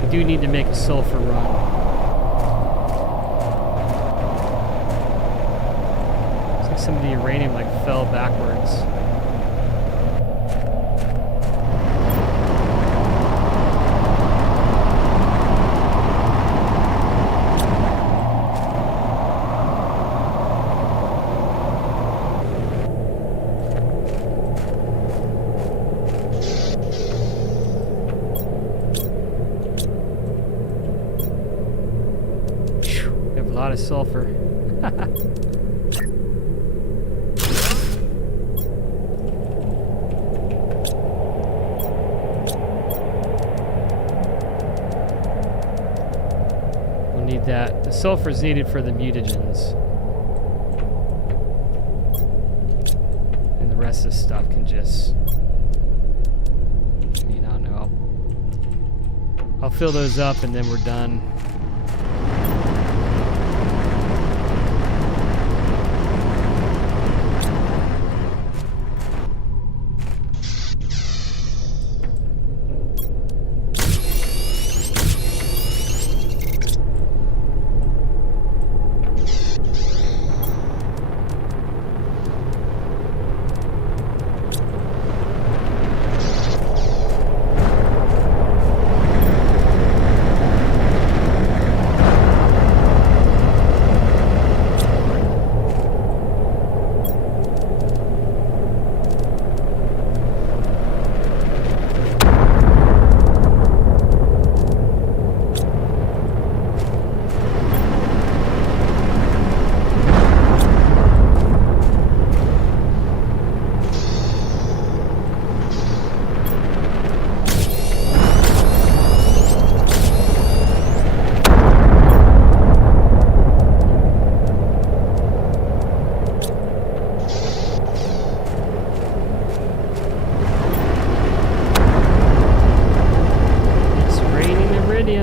I do need to make a sulfur run. Looks like some of the uranium like fell backwards. A lot of sulfur. We'll need that. The sulfur is needed for the mutagens. And the rest of the stuff can just... I mean, I don't know. I'll fill those up and then we're done.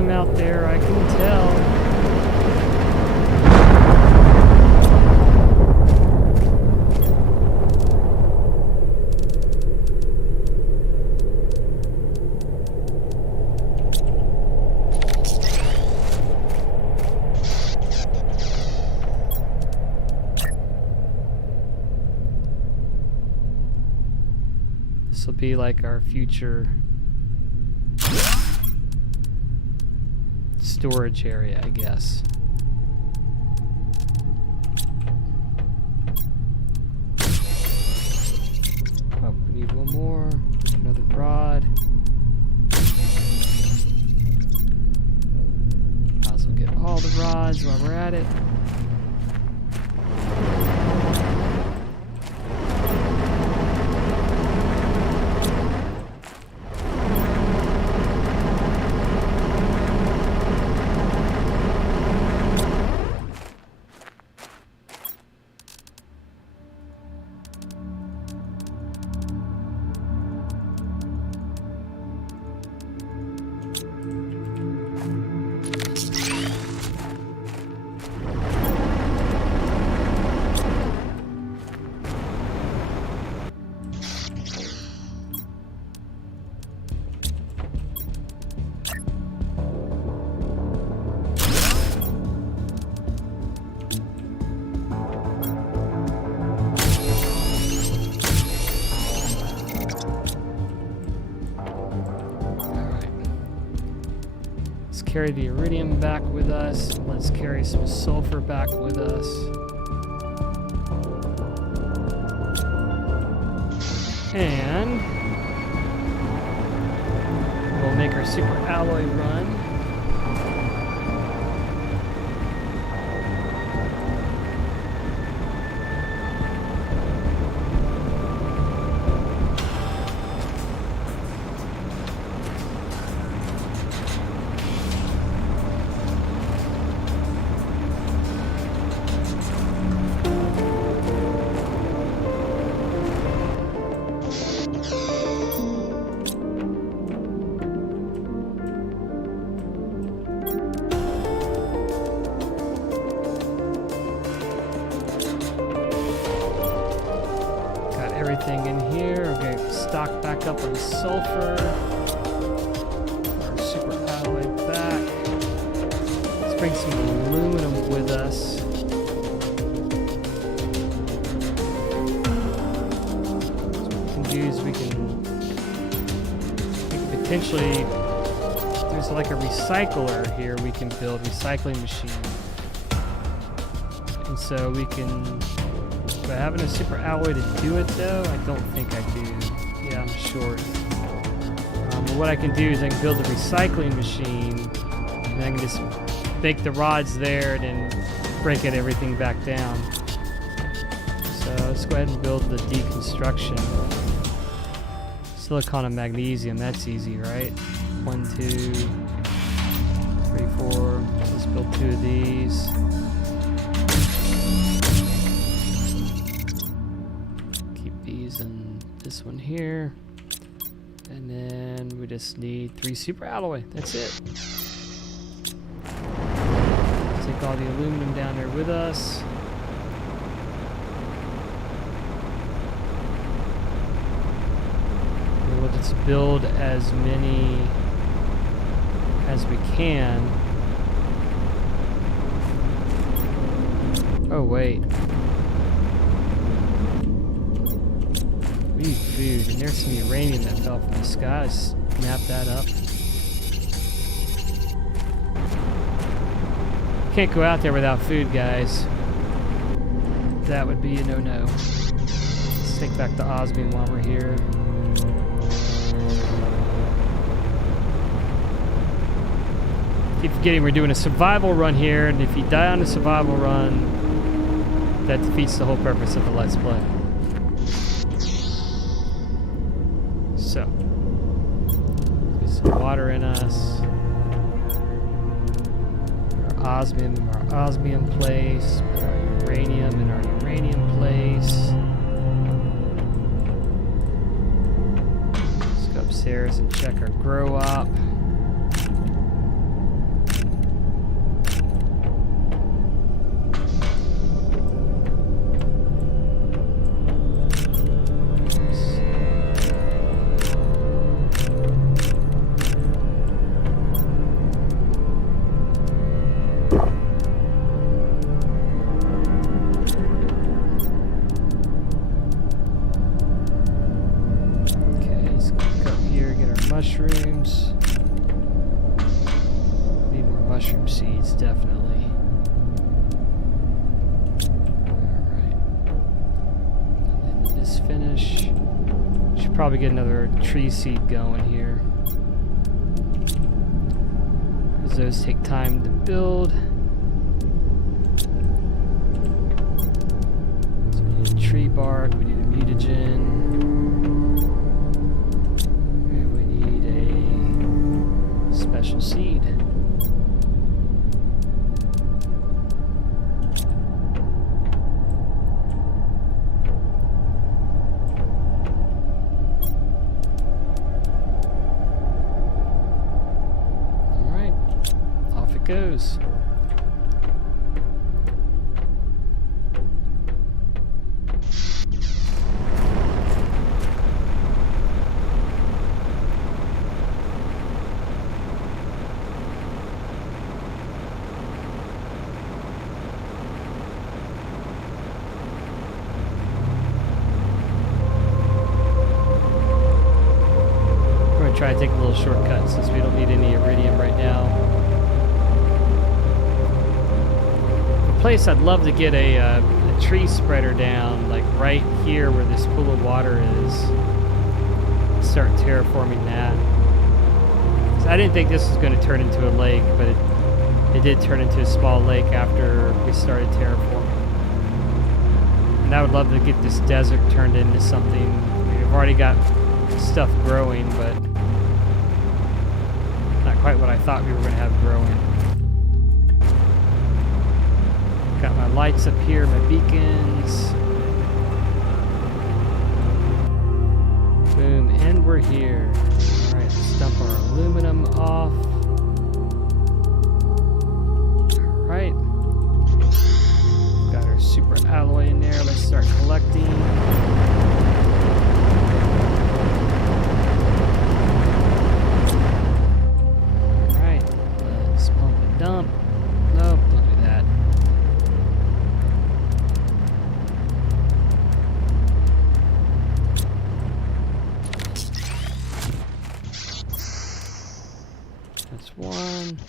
Out there, I can tell. This will be like our future storage area, I guess. Oh, we need one more. Another rod. Might as well get all the rods while we're at it. Carry the iridium back with us. Let's carry some sulfur back with us. And we'll make our super alloy run. some sulfur. Our super alloy back. Let's bring some aluminum with us. We can potentially, there's like a recycler here we can build, recycling machine. And so we can, do I have a super alloy to do it though? I don't think I do. Yeah, I'm short. But what I can do is I can build a recycling machine and I can just make the rods there and then break everything back down. So let's go ahead and build the deconstruction. Silicon and magnesium, that's easy, right? 1, 2, 3, 4. Let's build 2 of these. Keep these and this one here. And then we just need 3 super alloy. That's it. Take all the aluminum down there with us. We'll just build as many as we can. Oh wait. We need food, and there's some uranium that fell from the sky. Snap that up. Can't go out there without food, guys. That would be a no-no. Let's take back the osmium while we're here. Keep forgetting we're doing a survival run here, and if you die on a survival run, that defeats the whole purpose of the Let's Play. So, get some water in us. Our osmium place. Our uranium in our uranium place. Let's go upstairs and check our grow op. Mushrooms. Need more mushroom seeds, definitely. Alright. And then this finish. Should probably get another tree seed going here. Because those take time to build. So we need a tree bark, we need a mutagen. Special seed. All right, off it goes. Try to take a little shortcut since we don't need any iridium right now. A place I'd love to get a tree spreader down, like right here where this pool of water is. Start terraforming that. So I didn't think this was going to turn into a lake, but it did turn into a small lake after we started terraforming. And I would love to get this desert turned into something. We've already got stuff growing, but not quite what I thought we were going to have growing. Got my lights up here, my beacons. Boom, and we're here. All right, let's dump our aluminum off. All right. Got our super alloy in there. Let's start collecting. That's one.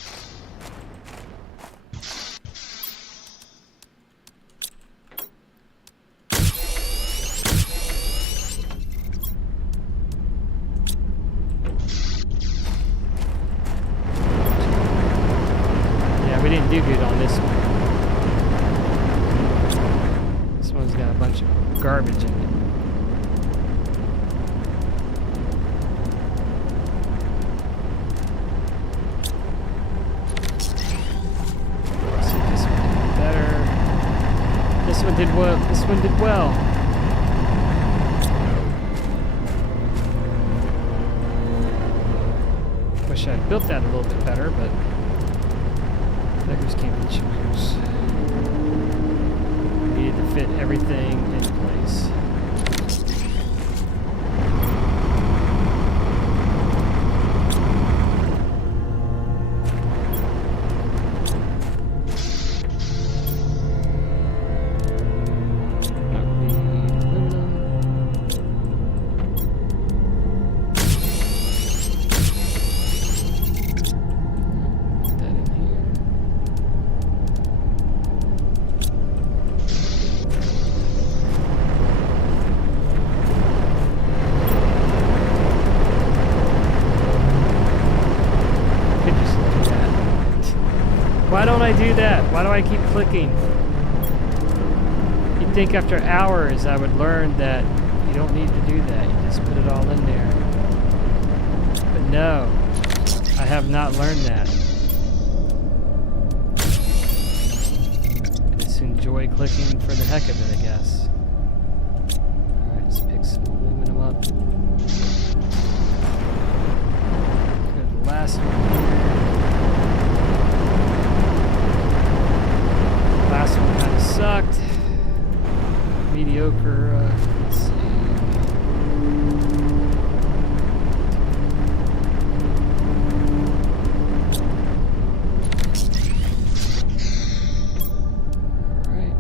Yeah, we didn't do good on this one. This one's got a bunch of garbage in it. This one did well. This one did well. Wish I had built that a little bit better, but beggars can't be choosers. Needed to fit everything in place. Why don't I do that? Why do I keep clicking? You'd think after hours I would learn that you don't need to do that. You just put it all in there. But no, I have not learned that. I just enjoy clicking for the heck of it, I guess. Alright, let's pick some aluminum up. Go to the last one here. Last one kind of sucked. Mediocre, let's see. Alright.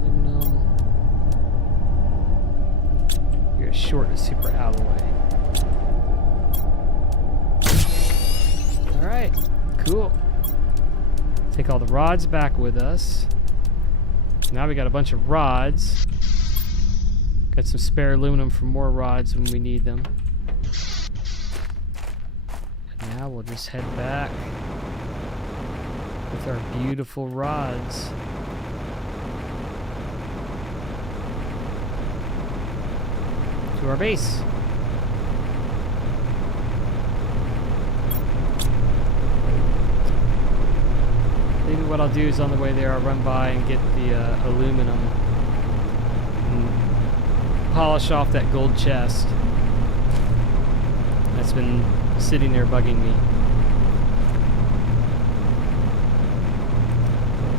Aluminum. You're short a super alloy. Alright, cool. Take all the rods back with us. Now we got a bunch of rods. Got some spare aluminum for more rods when we need them. And now we'll just head back with our beautiful rods. To our base. Maybe what I'll do is on the way there I'll run by and get the aluminum and polish off that gold chest that's been sitting there bugging me.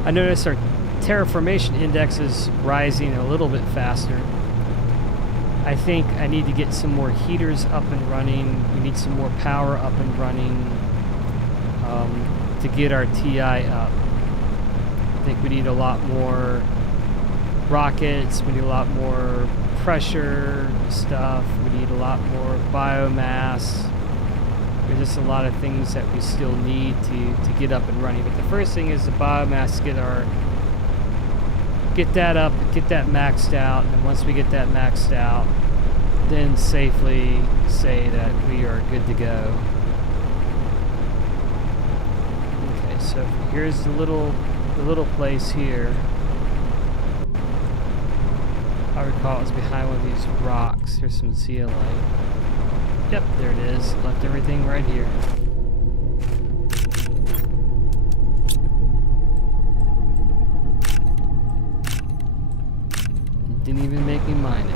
I noticed our terraformation index is rising a little bit faster. I think I need to get some more heaters up and running. We need some more power up and running to get our TI up. I think we need a lot more rockets, we need a lot more pressure stuff, we need a lot more biomass. There's just a lot of things that we still need to get up and running. But the first thing is the biomass, get that up, get that maxed out, and once we get that maxed out, then safely say that we are good to go. Okay, so here's the little place here. I recall it was behind one of these rocks. Here's some zeolite. Yep, there it is. Left everything right here. Didn't even make me mind it.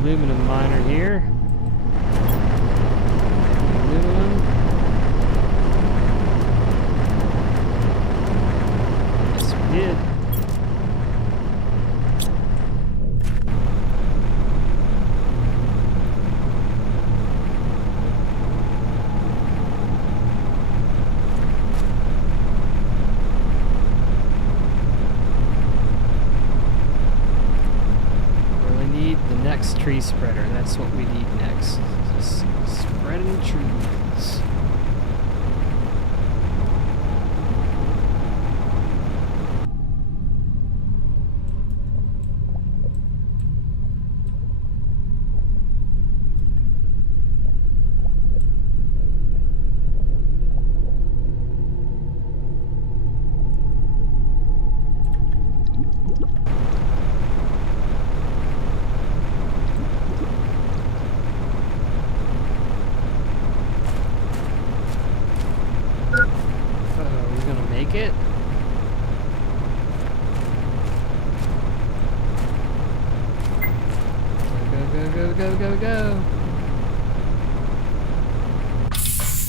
Aluminum miner here. Aluminum. Yes, we did. tree spreader. That's what we need next. Just spreading trees. It. Go, go, go, go, go, go.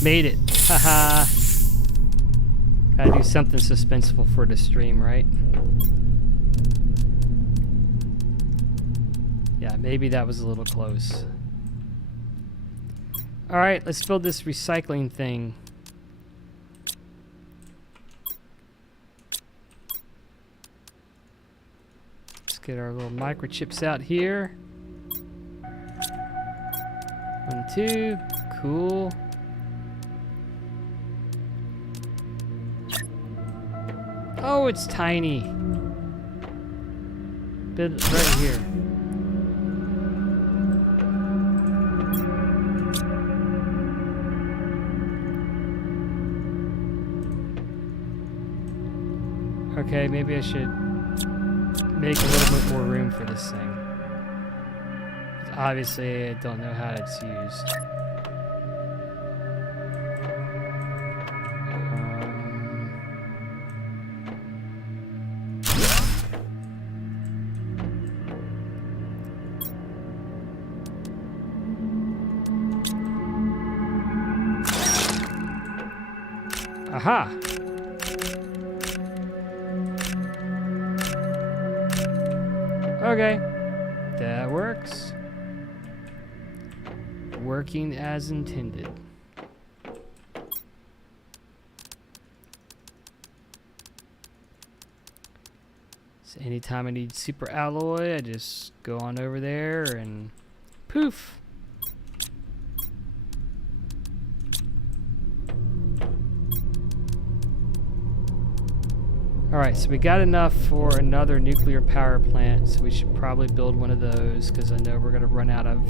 Made it. Haha. Gotta do something suspenseful for the stream, right? Yeah, maybe that was a little close. Alright, let's build this recycling thing. Get our little microchips out here. 1, 2, cool. Oh, it's tiny. Bit right here. Okay, maybe I should make a little bit more room for this thing. Obviously, I don't know how it's used. Aha! Okay, that works. Working as intended. So anytime I need super alloy, I just go on over there and poof. Alright, so we got enough for another nuclear power plant, so we should probably build one of those, because I know we're going to run out of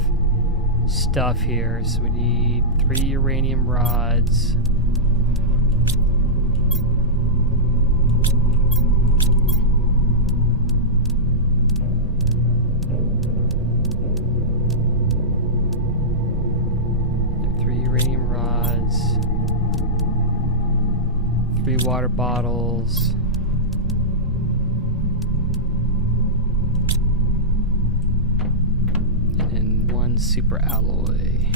stuff here. So we need 3 uranium rods. And 3 uranium rods. 3 water bottles. Super alloy.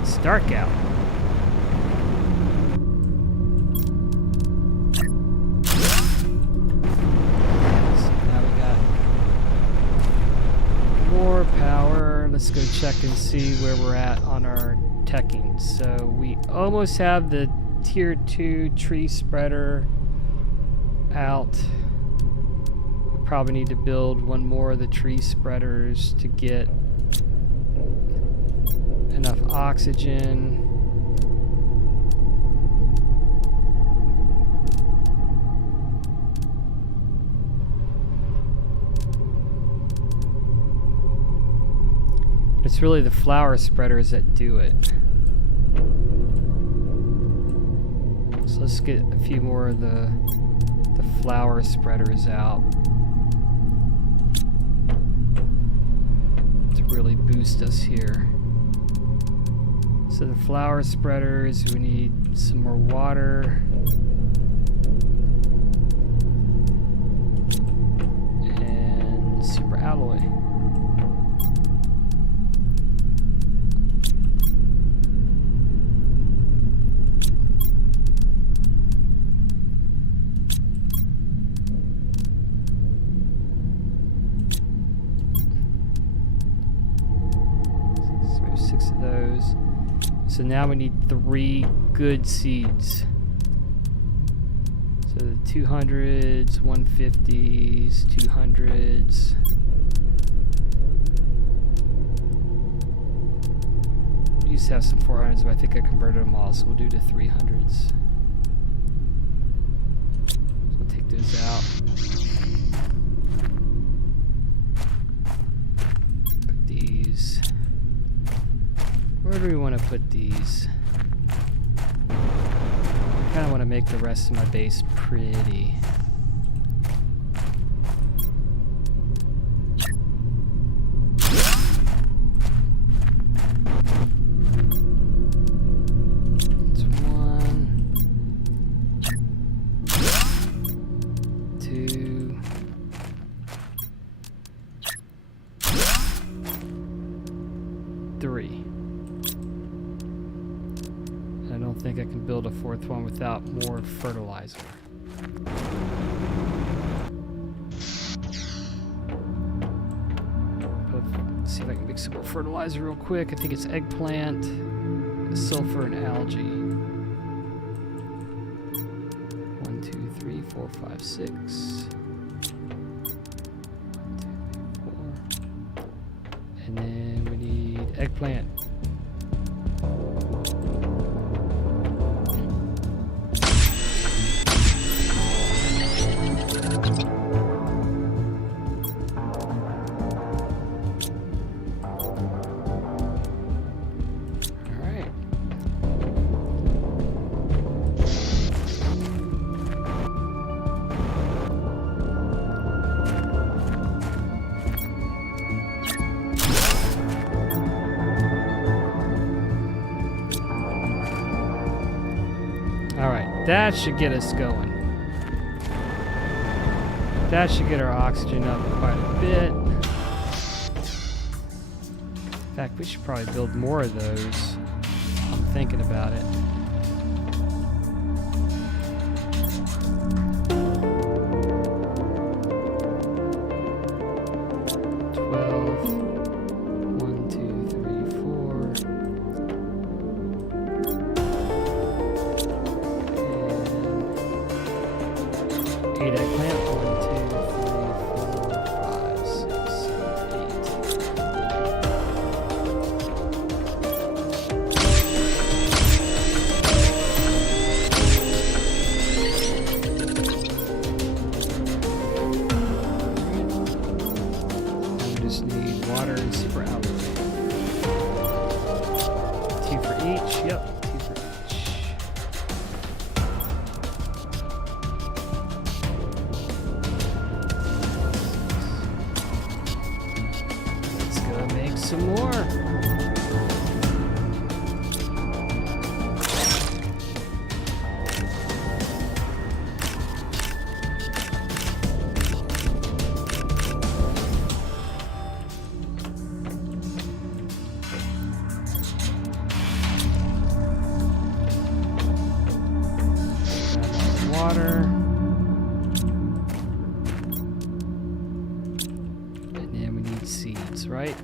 It's dark out. So now we got more power. Let's go check and see where we're at on our teching. So we almost have the tier 2 tree spreader out. We probably need to build one more of the tree spreaders to get enough oxygen. It's really the flower spreaders that do it. So let's get a few more of the flower spreaders out to really boost us here. So the flower spreaders, we need some more water. And super alloy. So now we need 3 good seeds. So So the 200s, 150s, 200s. I used to have some 400s, but I think I converted them all, so we'll do the 300s. So we'll take those out. Put these. Where do we want to put these? I kind of want to make the rest of my base pretty. It's 1, 2, 3. I don't think I can build a 4th one without more fertilizer. Let's see if I can make some more fertilizer real quick. I think it's eggplant, sulfur, and algae. 1, 2, 3, 4, 5, 6. 1, 2, 3, 4. And then we need eggplant. That should get us going. That should get our oxygen up quite a bit. In fact, we should probably build more of those. I'm thinking about it. Some more. Water. And then we need seeds, right?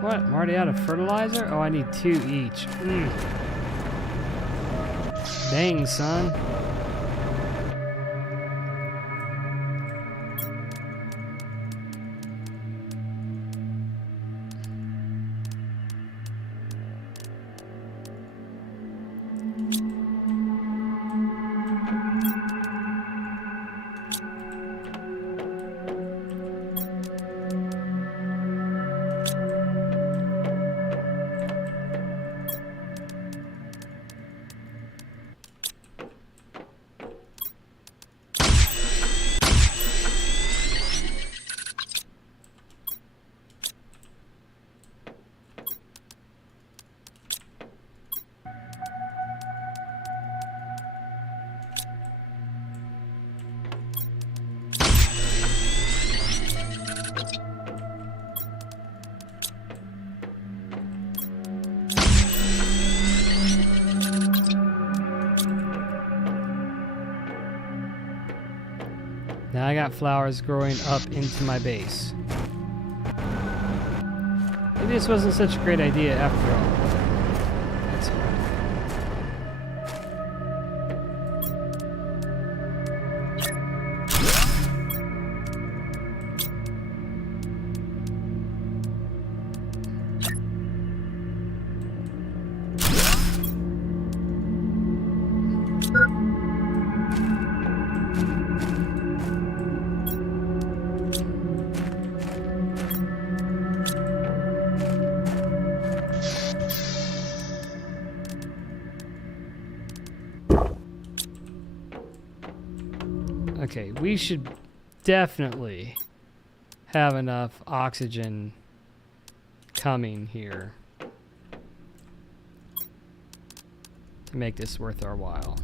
What? I'm already out of fertilizer? Oh, I need 2 each. Dang, son. got flowers growing up into my base. Maybe this wasn't such a great idea after all. That's all right. Okay, we should definitely have enough oxygen coming here to make this worth our while.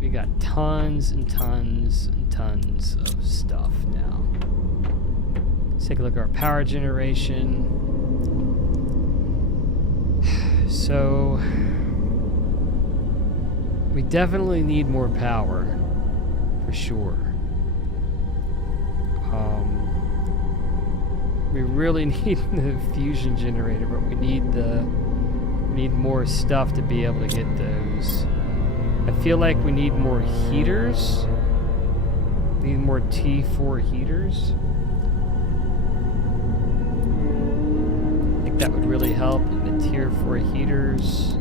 We got tons and tons and tons of stuff now. Let's take a look at our power generation. So we definitely need more power, for sure. We really need the fusion generator, but we need more stuff to be able to get those. I feel like we need more heaters. We need more T4 heaters. I think that would really help in the tier 4 heaters.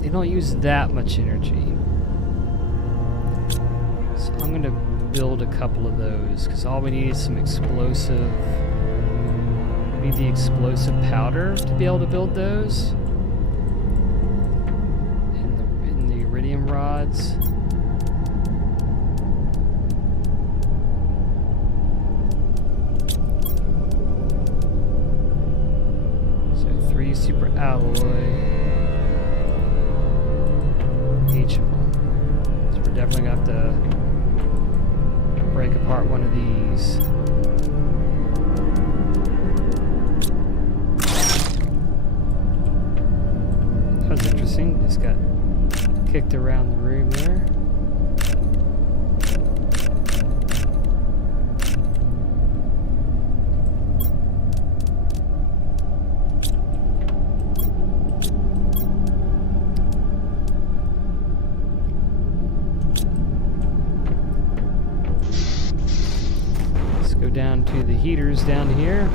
They don't use that much energy. So I'm going to build a couple of those because all we need is some explosive. We need the explosive powder to be able to build those. And the iridium rods. So 3 super alloy. Each of them. So we're definitely going to have to break apart one of these. That was interesting. Just got kicked around the room there. Down to the heaters down here.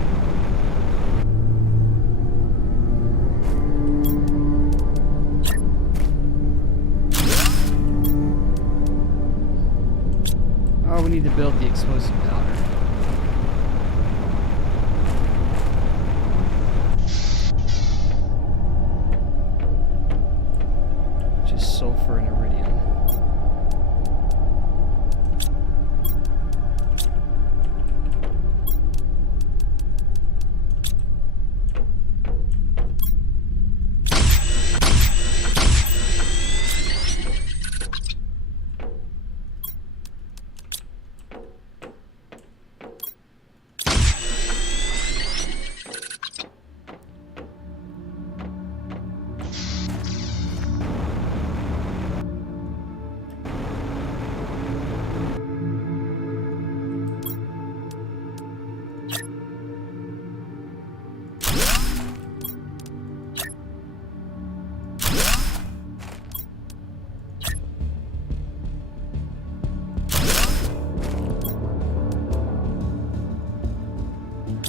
Oh, we need to build the explosive powder. Just sulfur and iridium.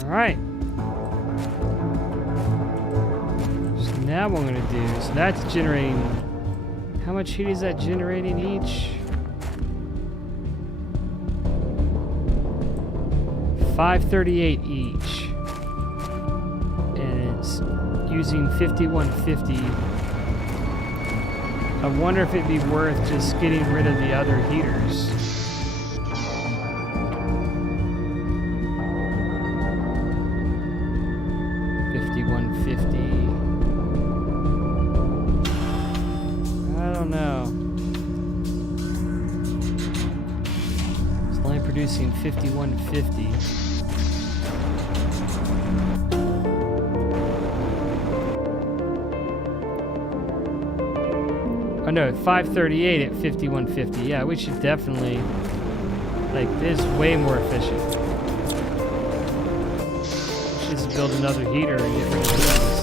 Alright. So now what I'm going to do, so that's generating, how much heat is that generating each? 538 each. And it's using 5150. I wonder if it'd be worth just getting rid of the other heaters. Producing 5150. Oh no, 538 at 5150. Yeah, we should definitely, like, this is way more efficient. Just build another heater and get rid of these.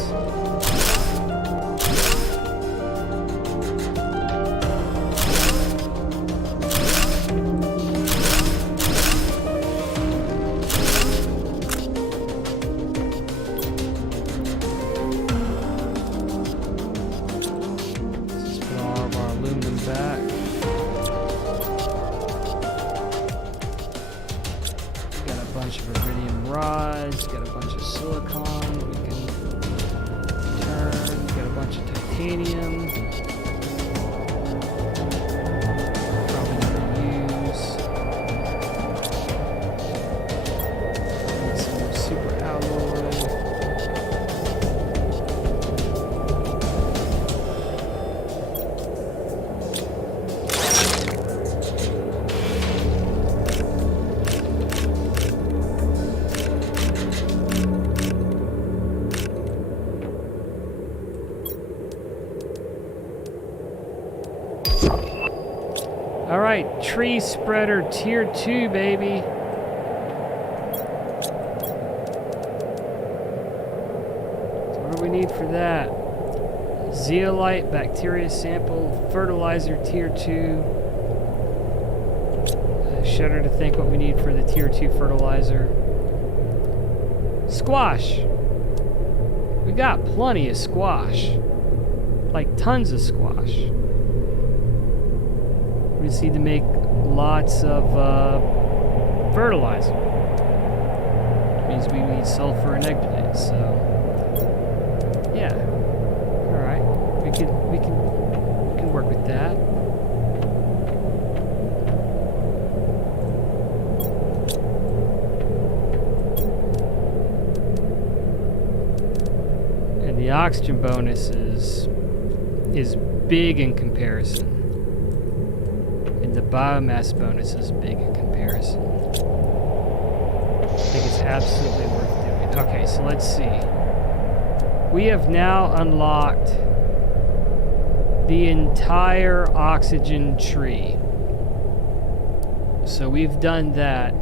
Alright, tree spreader tier 2, baby. So what do we need for that? Zeolite, bacteria sample, fertilizer tier 2. I shudder to think what we need for the tier 2 fertilizer. Squash. We got plenty of squash. Like tons of squash. We just need to make lots of fertilizer. Which means we need sulfur and egg, so yeah. Alright. We can work with that. And the oxygen bonus is big in comparison. The biomass bonus is big in comparison. I think it's absolutely worth doing. Okay, so let's see. We have now unlocked the entire oxygen tree. So we've done that.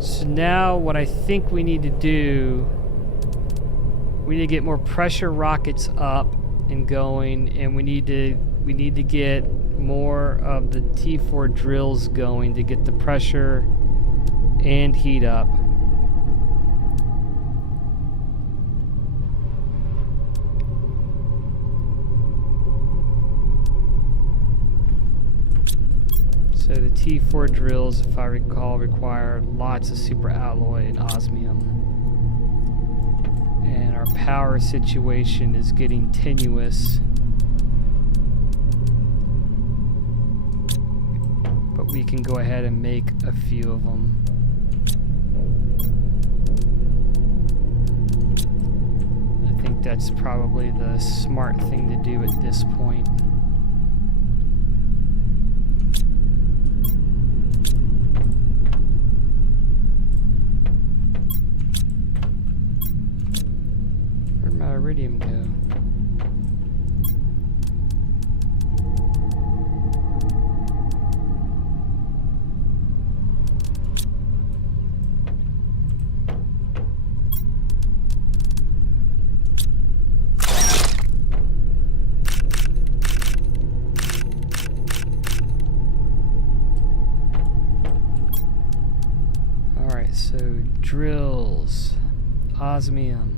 So now what I think we need to do, we need to get more pressure rockets up and going, and we need to get more of the T4 drills going to get the pressure and heat up. So the T4 drills, if I recall, require lots of super alloy and osmium. And our power situation is getting tenuous. We can go ahead and make a few of them. I think that's probably the smart thing to do at this point. Where'd my iridium go? So drills, osmium.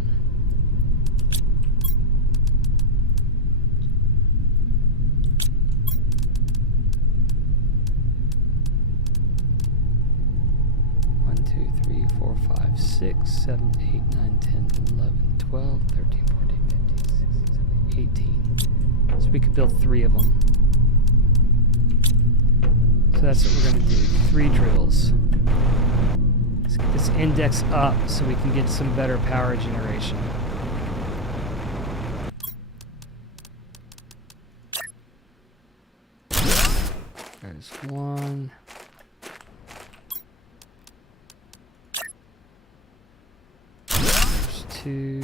One, 2, 3, 4, 5, 6, 7, 8, 9, 10, 11, 12, 13, 14, 15, 16, 17, 18. So we could build 3 of them. So that's what we're going to do. 3 drills. Let's get this index up so we can get some better power generation. There's 1. There's 2.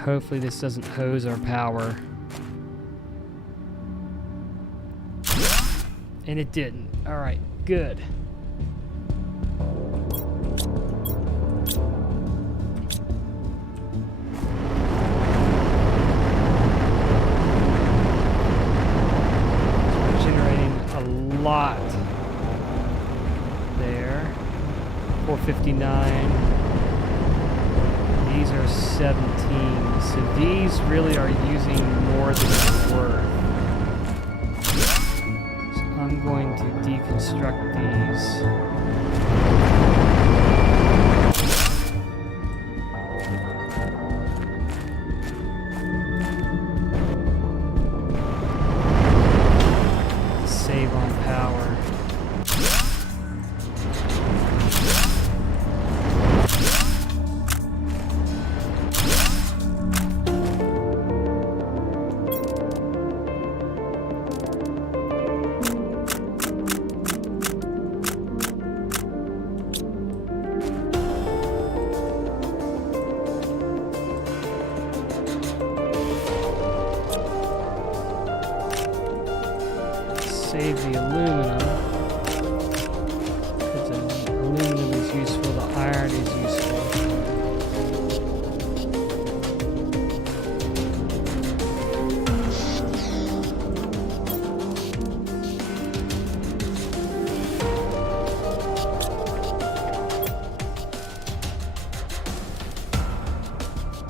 Hopefully this doesn't hose our power. And it didn't. All right, good. We're generating a lot there. 459. These are 17. So these really are using more than it's worth. I'm going to deconstruct these. Save on power. Save the aluminum, because the aluminum is useful, the iron is useful.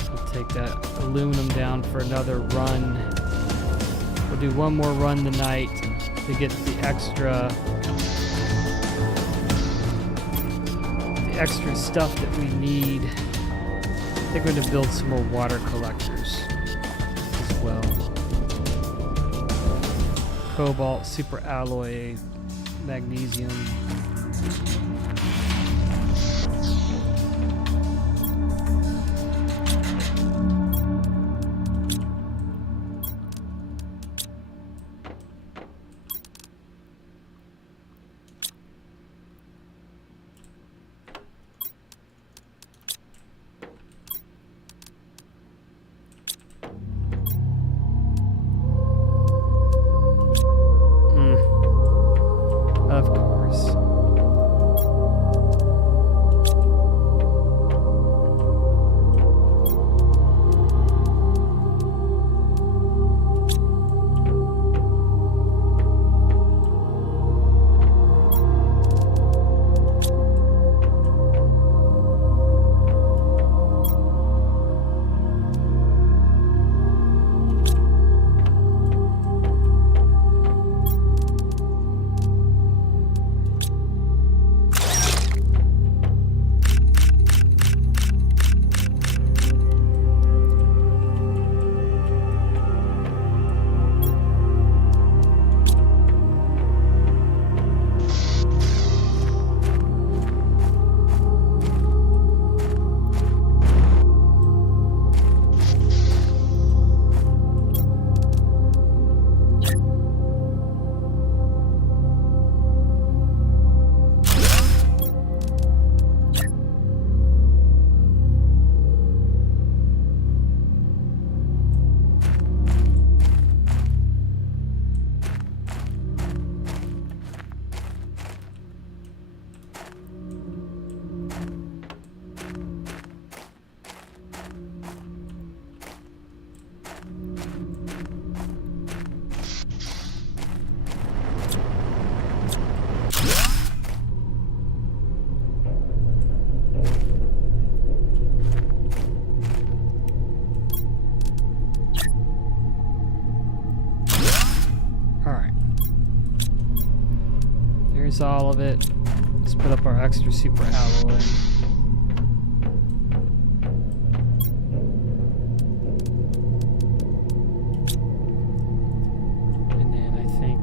We'll take that aluminum down for another run. We'll do one more run tonight to get the extra stuff that we need. I think we're going to build some more water collectors as well. Cobalt, super alloy, magnesium. Of course. Here's all of it. Let's put up our extra super alloy. And then I think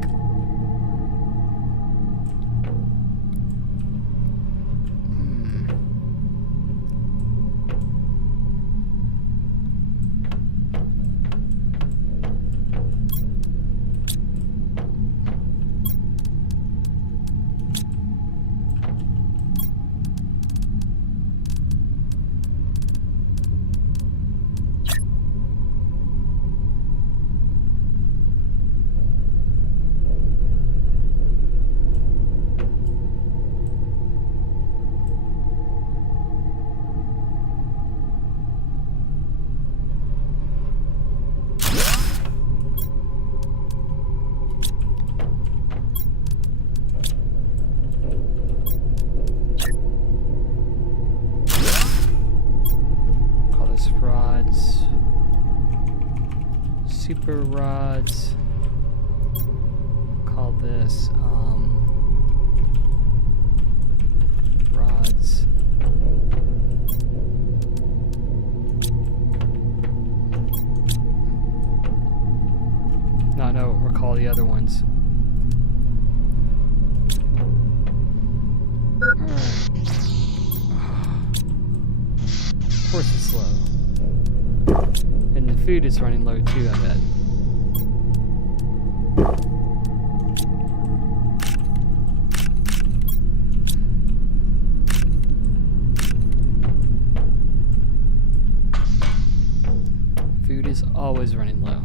super rods. Call this rods. No, recall the other ones. Alright. Of course it's slow. And the food is running low too, I bet. Food is always running low.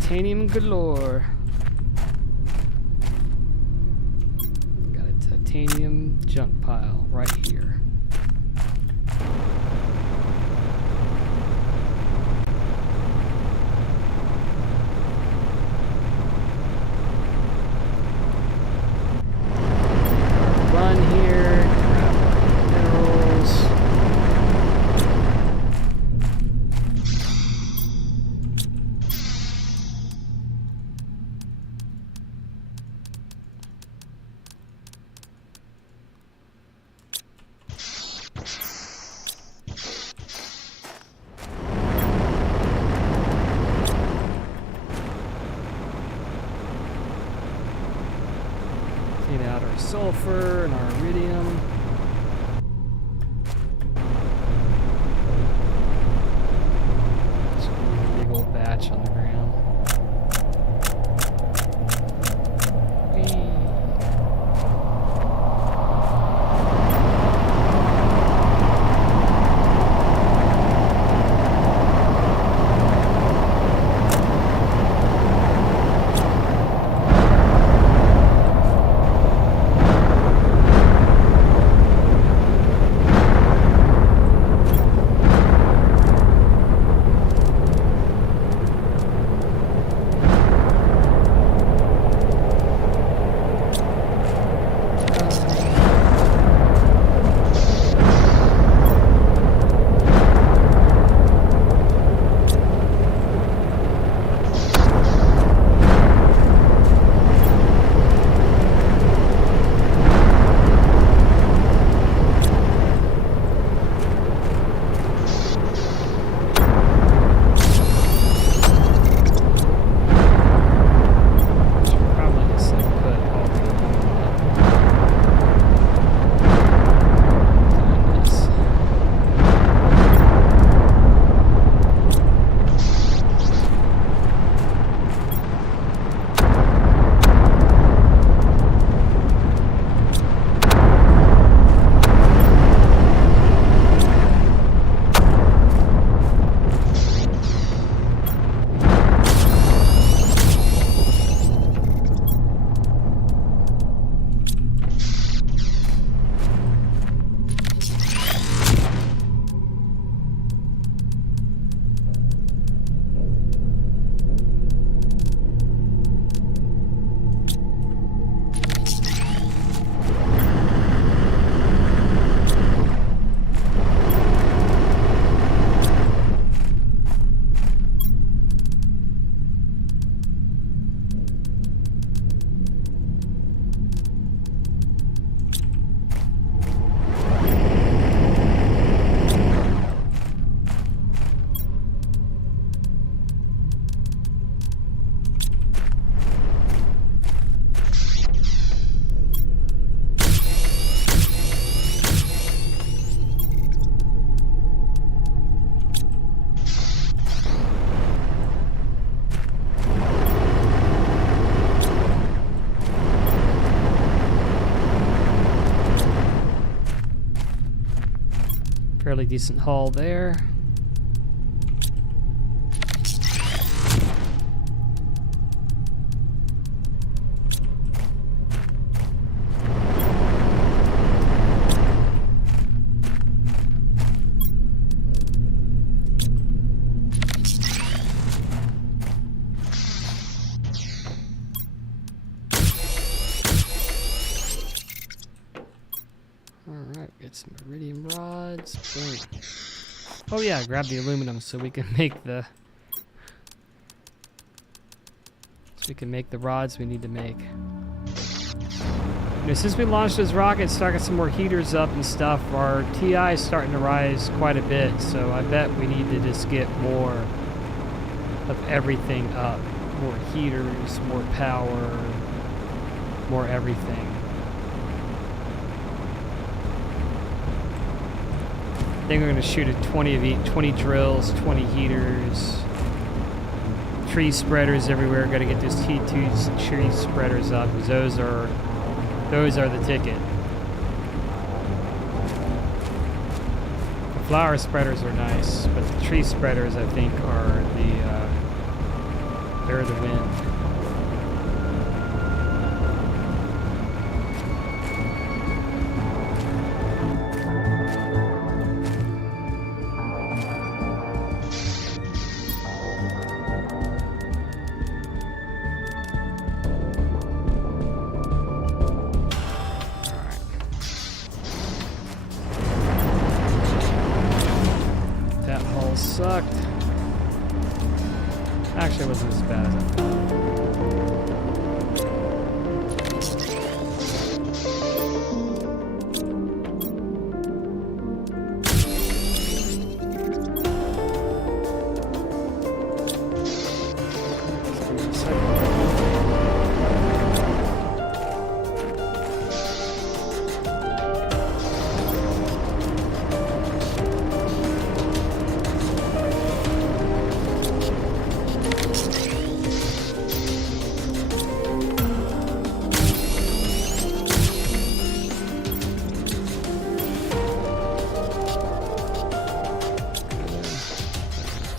Titanium galore. Got a titanium junk pile right here. Run here, grab our minerals. Clean out our sulfur and our iridium. Just a big old batch on the ground. Whee. Fairly decent haul there. Alright, get some iridium rods. Boom. Oh yeah, grab the aluminum so we can make the rods we need to make. You know, since we launched those rockets, started some more heaters up and stuff, our TI is starting to rise quite a bit, so I bet we need to just get more of everything up. More heaters, more power, more everything. I think we're going to shoot at 20 of each, 20 drills, 20 heaters, tree spreaders everywhere. Got to get those T2 tree spreaders up because those are the ticket. The flower spreaders are nice, but the tree spreaders I think are they're the win. Sucked. Actually, it wasn't as bad as I thought.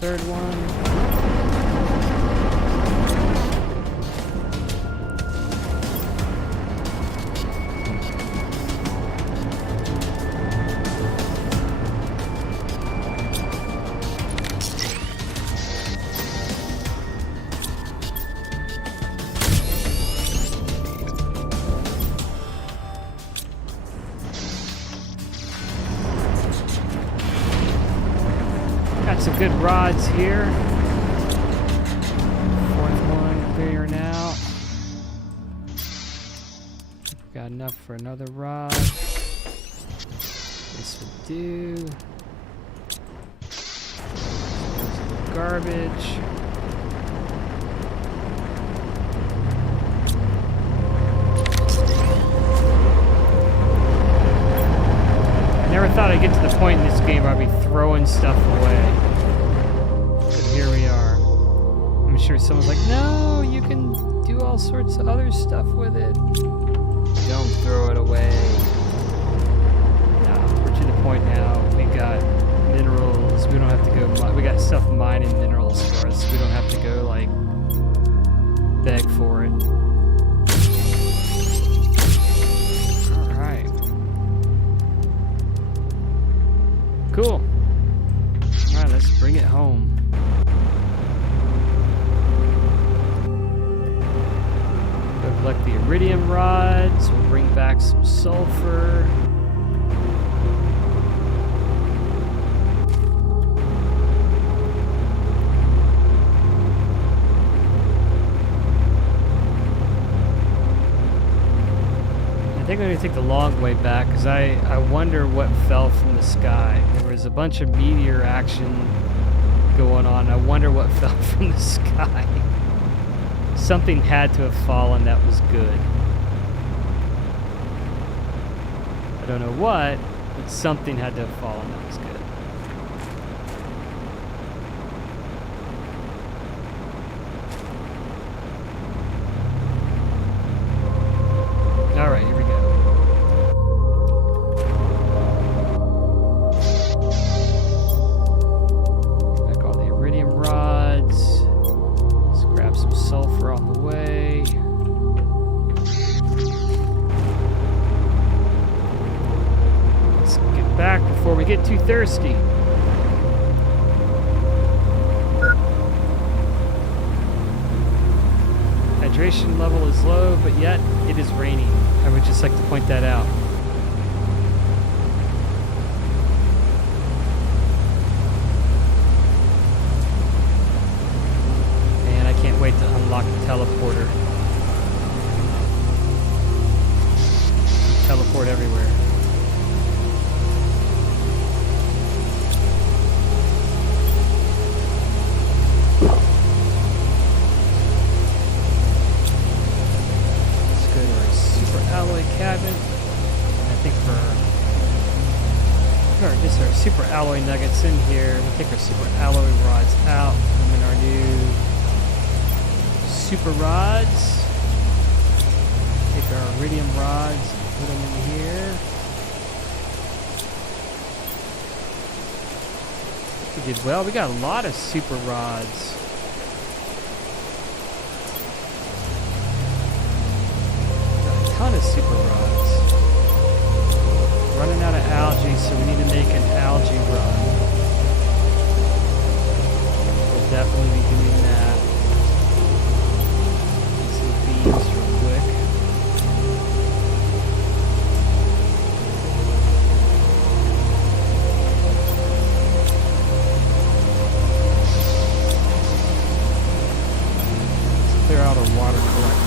Third one. Some good rods here. Fourth one clear now. Got enough for another rod. This will do. Garbage. I never thought I'd get to the point in this game where I'd be throwing stuff away. Here we are. I'm sure someone's like, no, you can do all sorts of other stuff with it. Don't throw it away. No, we're to the point now. We got minerals. We don't have to go. We got stuff mining minerals for us. We don't have to go like beg for it. All right. Cool. All right, let's bring it home. Collect the iridium rods, we'll bring back some sulfur. I think I'm going to take the long way back because I wonder what fell from the sky. There was a bunch of meteor action going on. I wonder what fell from the sky. Something had to have fallen that was good. I don't know what, but something had to have fallen that was good. All right, here we go. Back all the iridium rods. Let's grab some sulfur on the way. Let's get back before we get too thirsty. Hydration level is low, but yet it is raining. I would just like to point that out. Just our super alloy nuggets in here. We'll take our super alloy rods out. Put them in our new super rods. Take our iridium rods and put them in here. We did well. We got a lot of super rods. Got a ton of super rods. Running out of algae, so we need to make an algae run. We'll definitely be doing that. Get some beans real quick. Let's clear out our water collectors.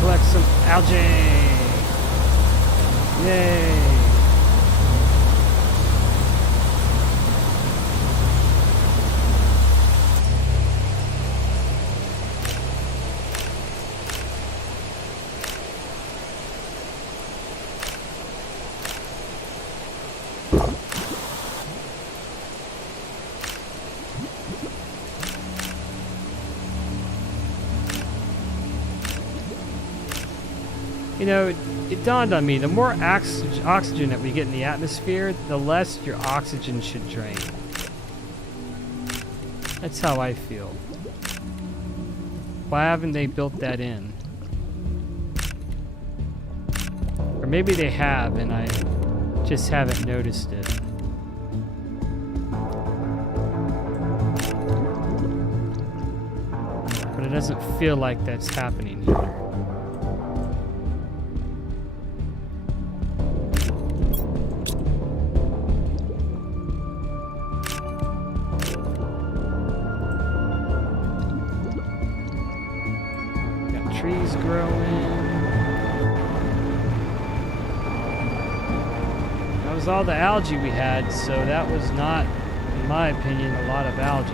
Collect some algae. Yay. You know, it dawned on me, the more oxygen that we get in the atmosphere, the less your oxygen should drain. That's how I feel. Why haven't they built that in? Or maybe they have and I just haven't noticed it. But it doesn't feel like that's happening here. Trees growing. That was all the algae we had, so that was not, in my opinion, a lot of algae.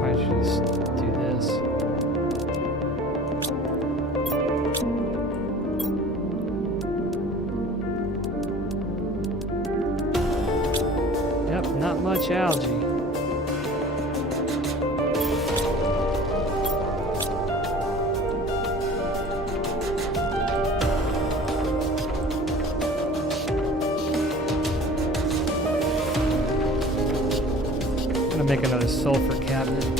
Why should I just do this? Yep, not much algae. I'm gonna make another sulfur cabinet.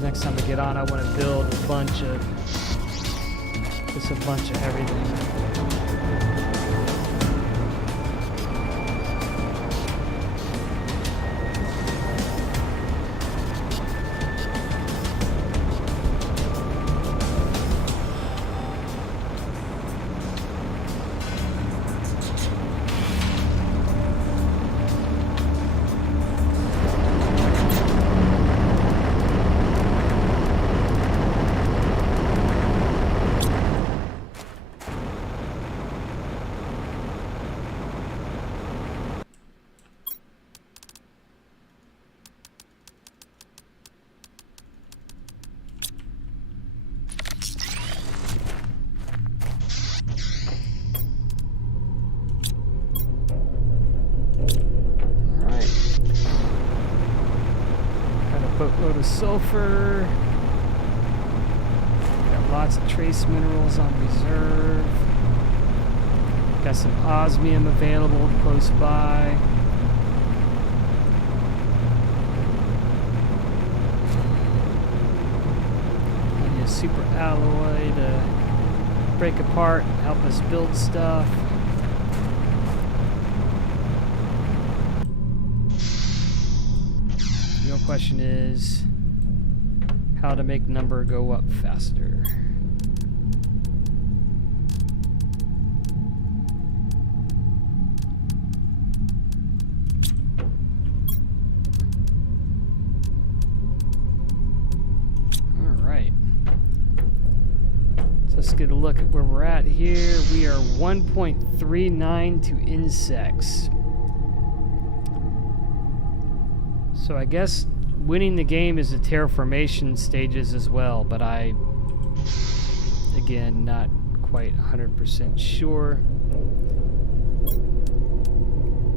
Next time I get on, I want to build a bunch of everything. Boatload of sulfur. Got lots of trace minerals on reserve. Got some osmium available close by. Plenty of super alloy to break apart, help us build stuff. The real question is how to make number go up faster. Let's get a look at where we're at here. We are 1.39 to insects. So I guess winning the game is the terraformation stages as well, but I, again, not quite 100% sure.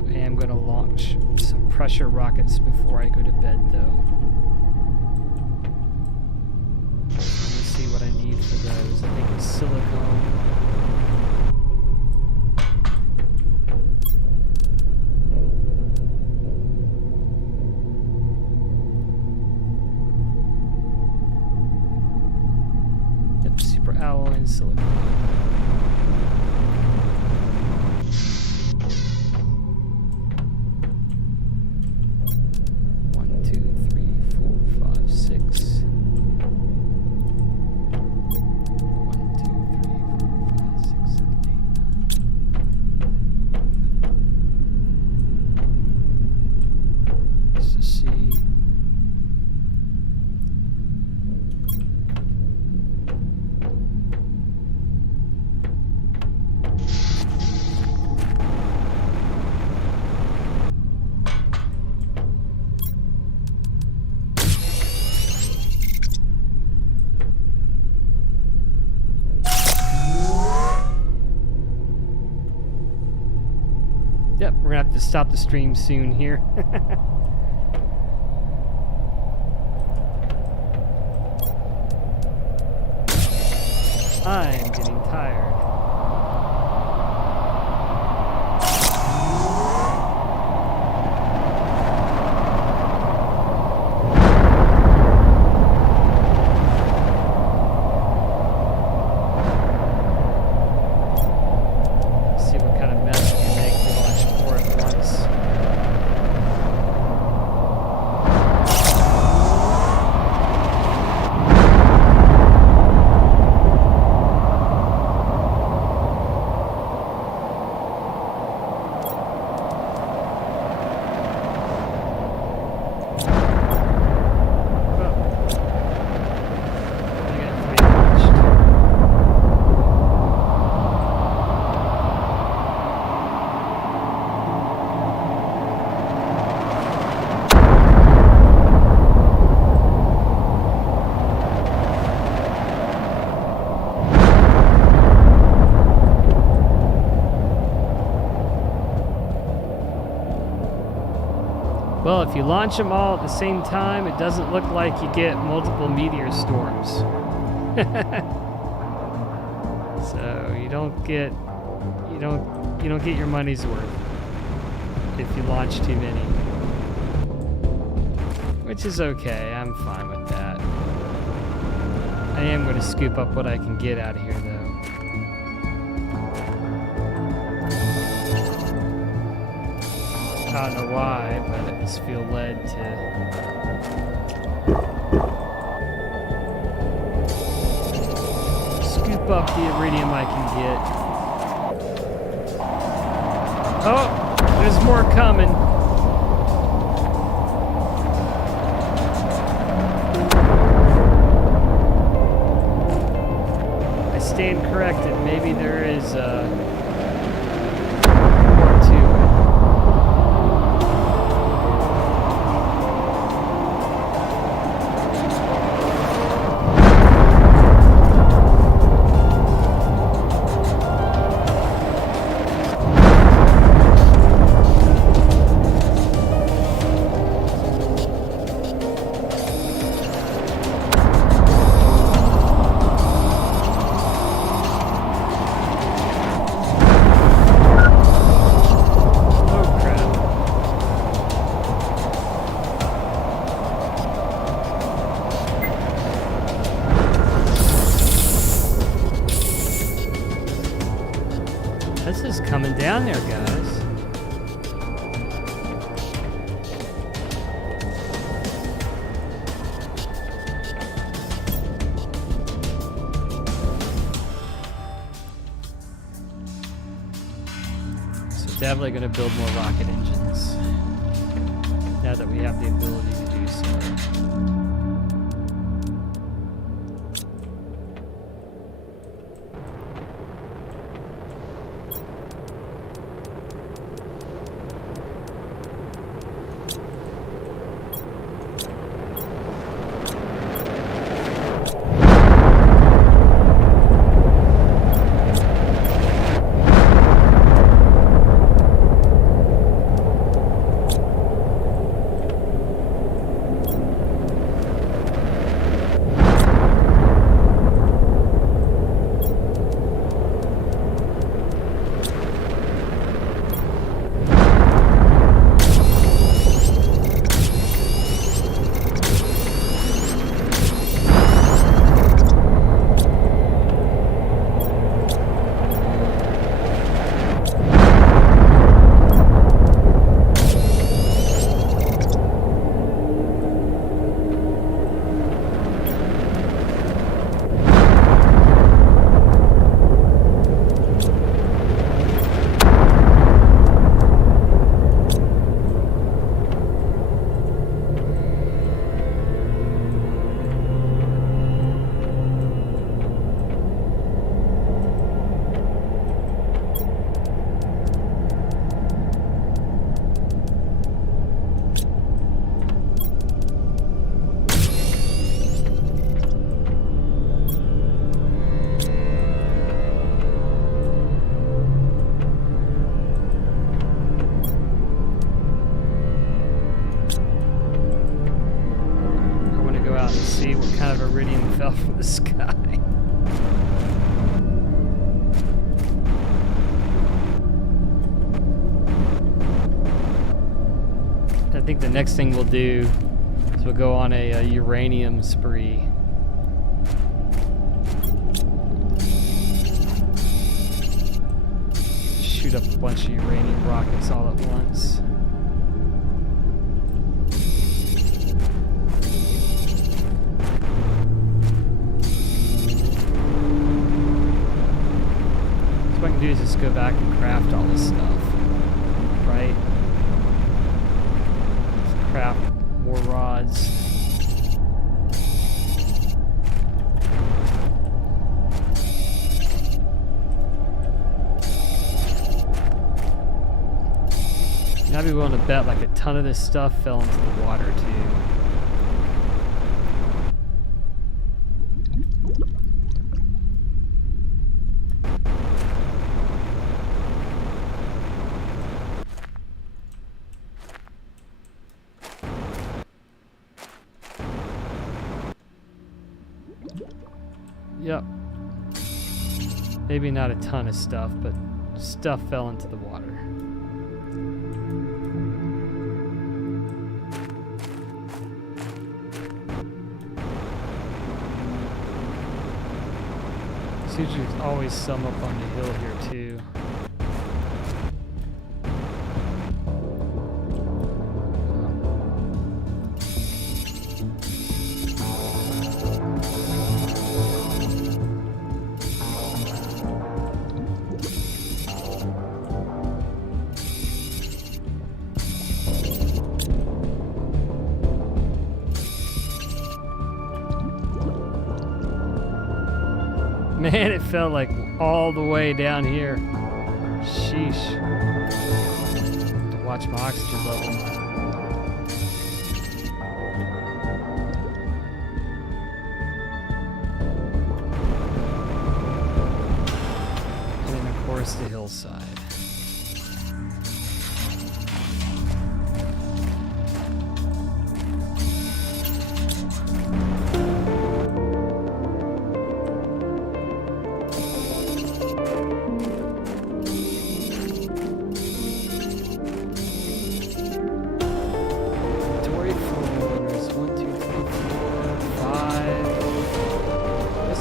I am going to launch some pressure rockets before I go to bed, though. See what I need for those. I think it's silicone. Yep, super alloy and silicone. Yep, we're gonna have to stop the stream soon here. I'm getting tired. Well, if you launch them all at the same time, it doesn't look like you get multiple meteor storms. So you don't get your money's worth if you launch too many. Which is okay, I'm fine with that. I am going to scoop up what I can get out of here, though. I don't know why, but I just feel led to scoop up the iridium I can get. Oh, there's more coming. I stand corrected. Maybe there is more to it. This is coming down there, guys. So definitely going to build more rocket engines now that we have the ability to do so. Fell from the sky. I think the next thing we'll do is we'll go on a uranium spree. Shoot up a bunch of uranium rockets all at once. What I can do is just go back and craft all this stuff, right? Let's craft more rods. And I'd be willing to bet like a ton of this stuff fell into the water too. Yep. Maybe not a ton of stuff, but stuff fell into the water. There's usually always some up on the hill here too. Man, it felt like all the way down here. Sheesh. Have to watch my oxygen level. And then, of course, the hillside.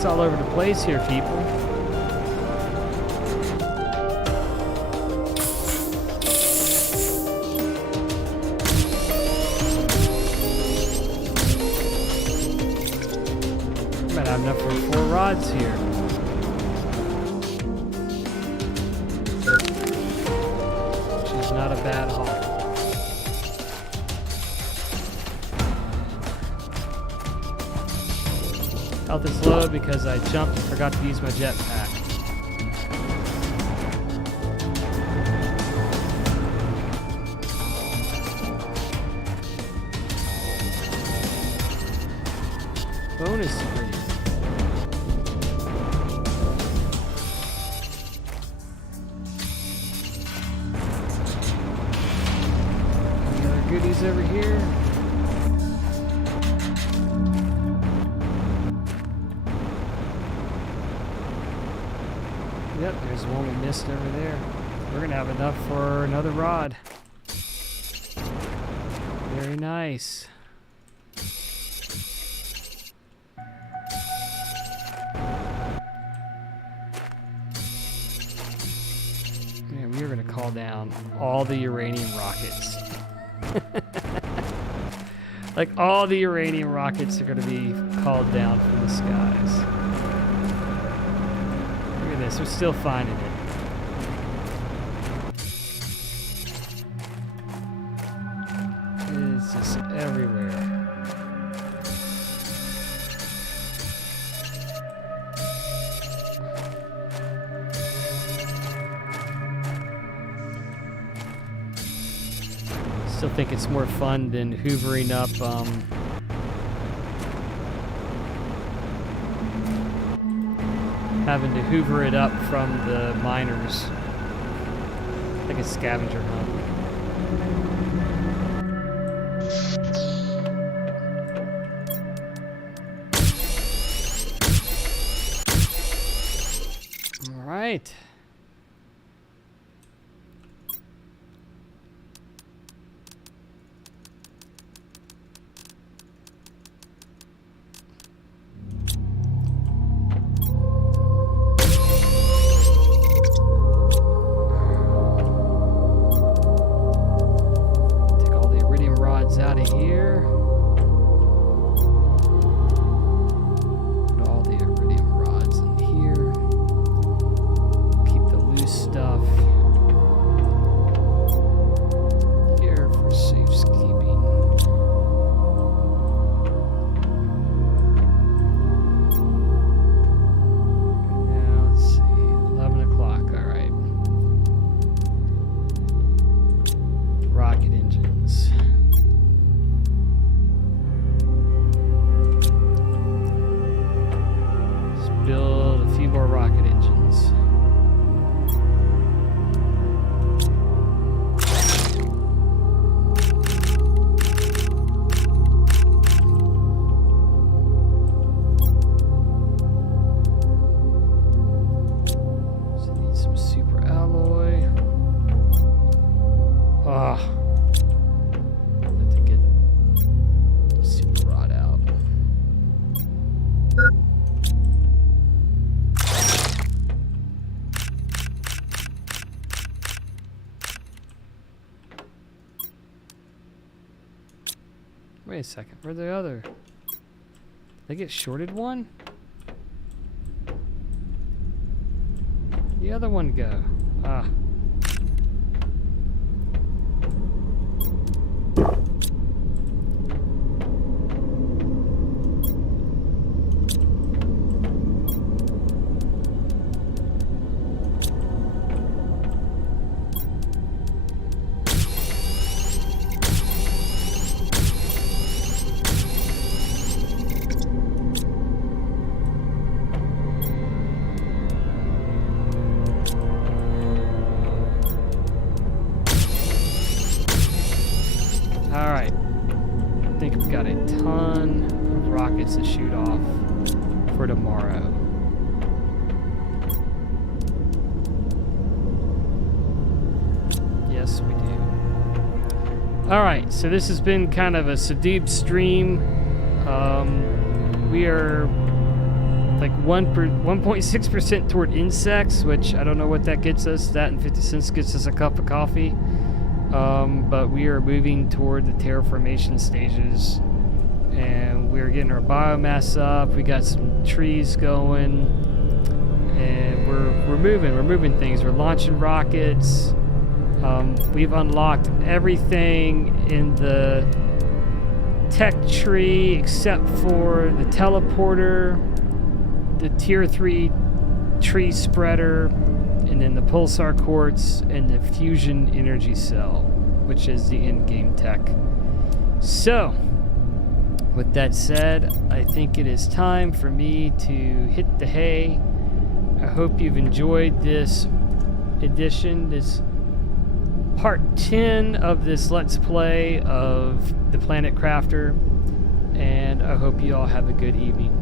All over the place here, people. got enough for 4 rods here. Which is not a bad haul. Health is low because I jumped and forgot to use my jetpack. Bonus degree. Any other goodies over here? Yep, there's one we missed over there. We're gonna have enough for another rod. Very nice. Man, we are gonna call down all the uranium rockets. Like all the uranium rockets are gonna be called down from the skies. Look at this, we're still finding it. It's just everywhere. Still think it's more fun than hoovering up having to hoover it up from the miners, like a scavenger hunt. All right. Out of here. Put all the iridium rods in here. Keep the loose stuff here for safekeeping. Now let's see, 11 o'clock. All right. Rocket engines. Build a few more rocket engines. So I need some super alloy. Ah, have to get the super rod out. Wait a second, where'd the other? Did they get shorted one? Where'd the other one go? Ah. Alright, I think we've got a ton of rockets to shoot off for tomorrow. Yes, we do. Alright, so this has been kind of a subdued stream. We are like 1.6% toward insects, which I don't know what that gets us. That and 50 cents gets us a cup of coffee. But we are moving toward the terraformation stages and we're getting our biomass up. We got some trees going, and we're moving things. We're launching rockets. We've unlocked everything in the tech tree except for the teleporter, the tier 3 tree spreader, and then the pulsar quartz and the fusion energy cell, which is the in-game tech. So, with that said, I think it is time for me to hit the hay. I hope you've enjoyed this edition, this part 10 of this Let's Play of the Planet Crafter, and I hope you all have a good evening.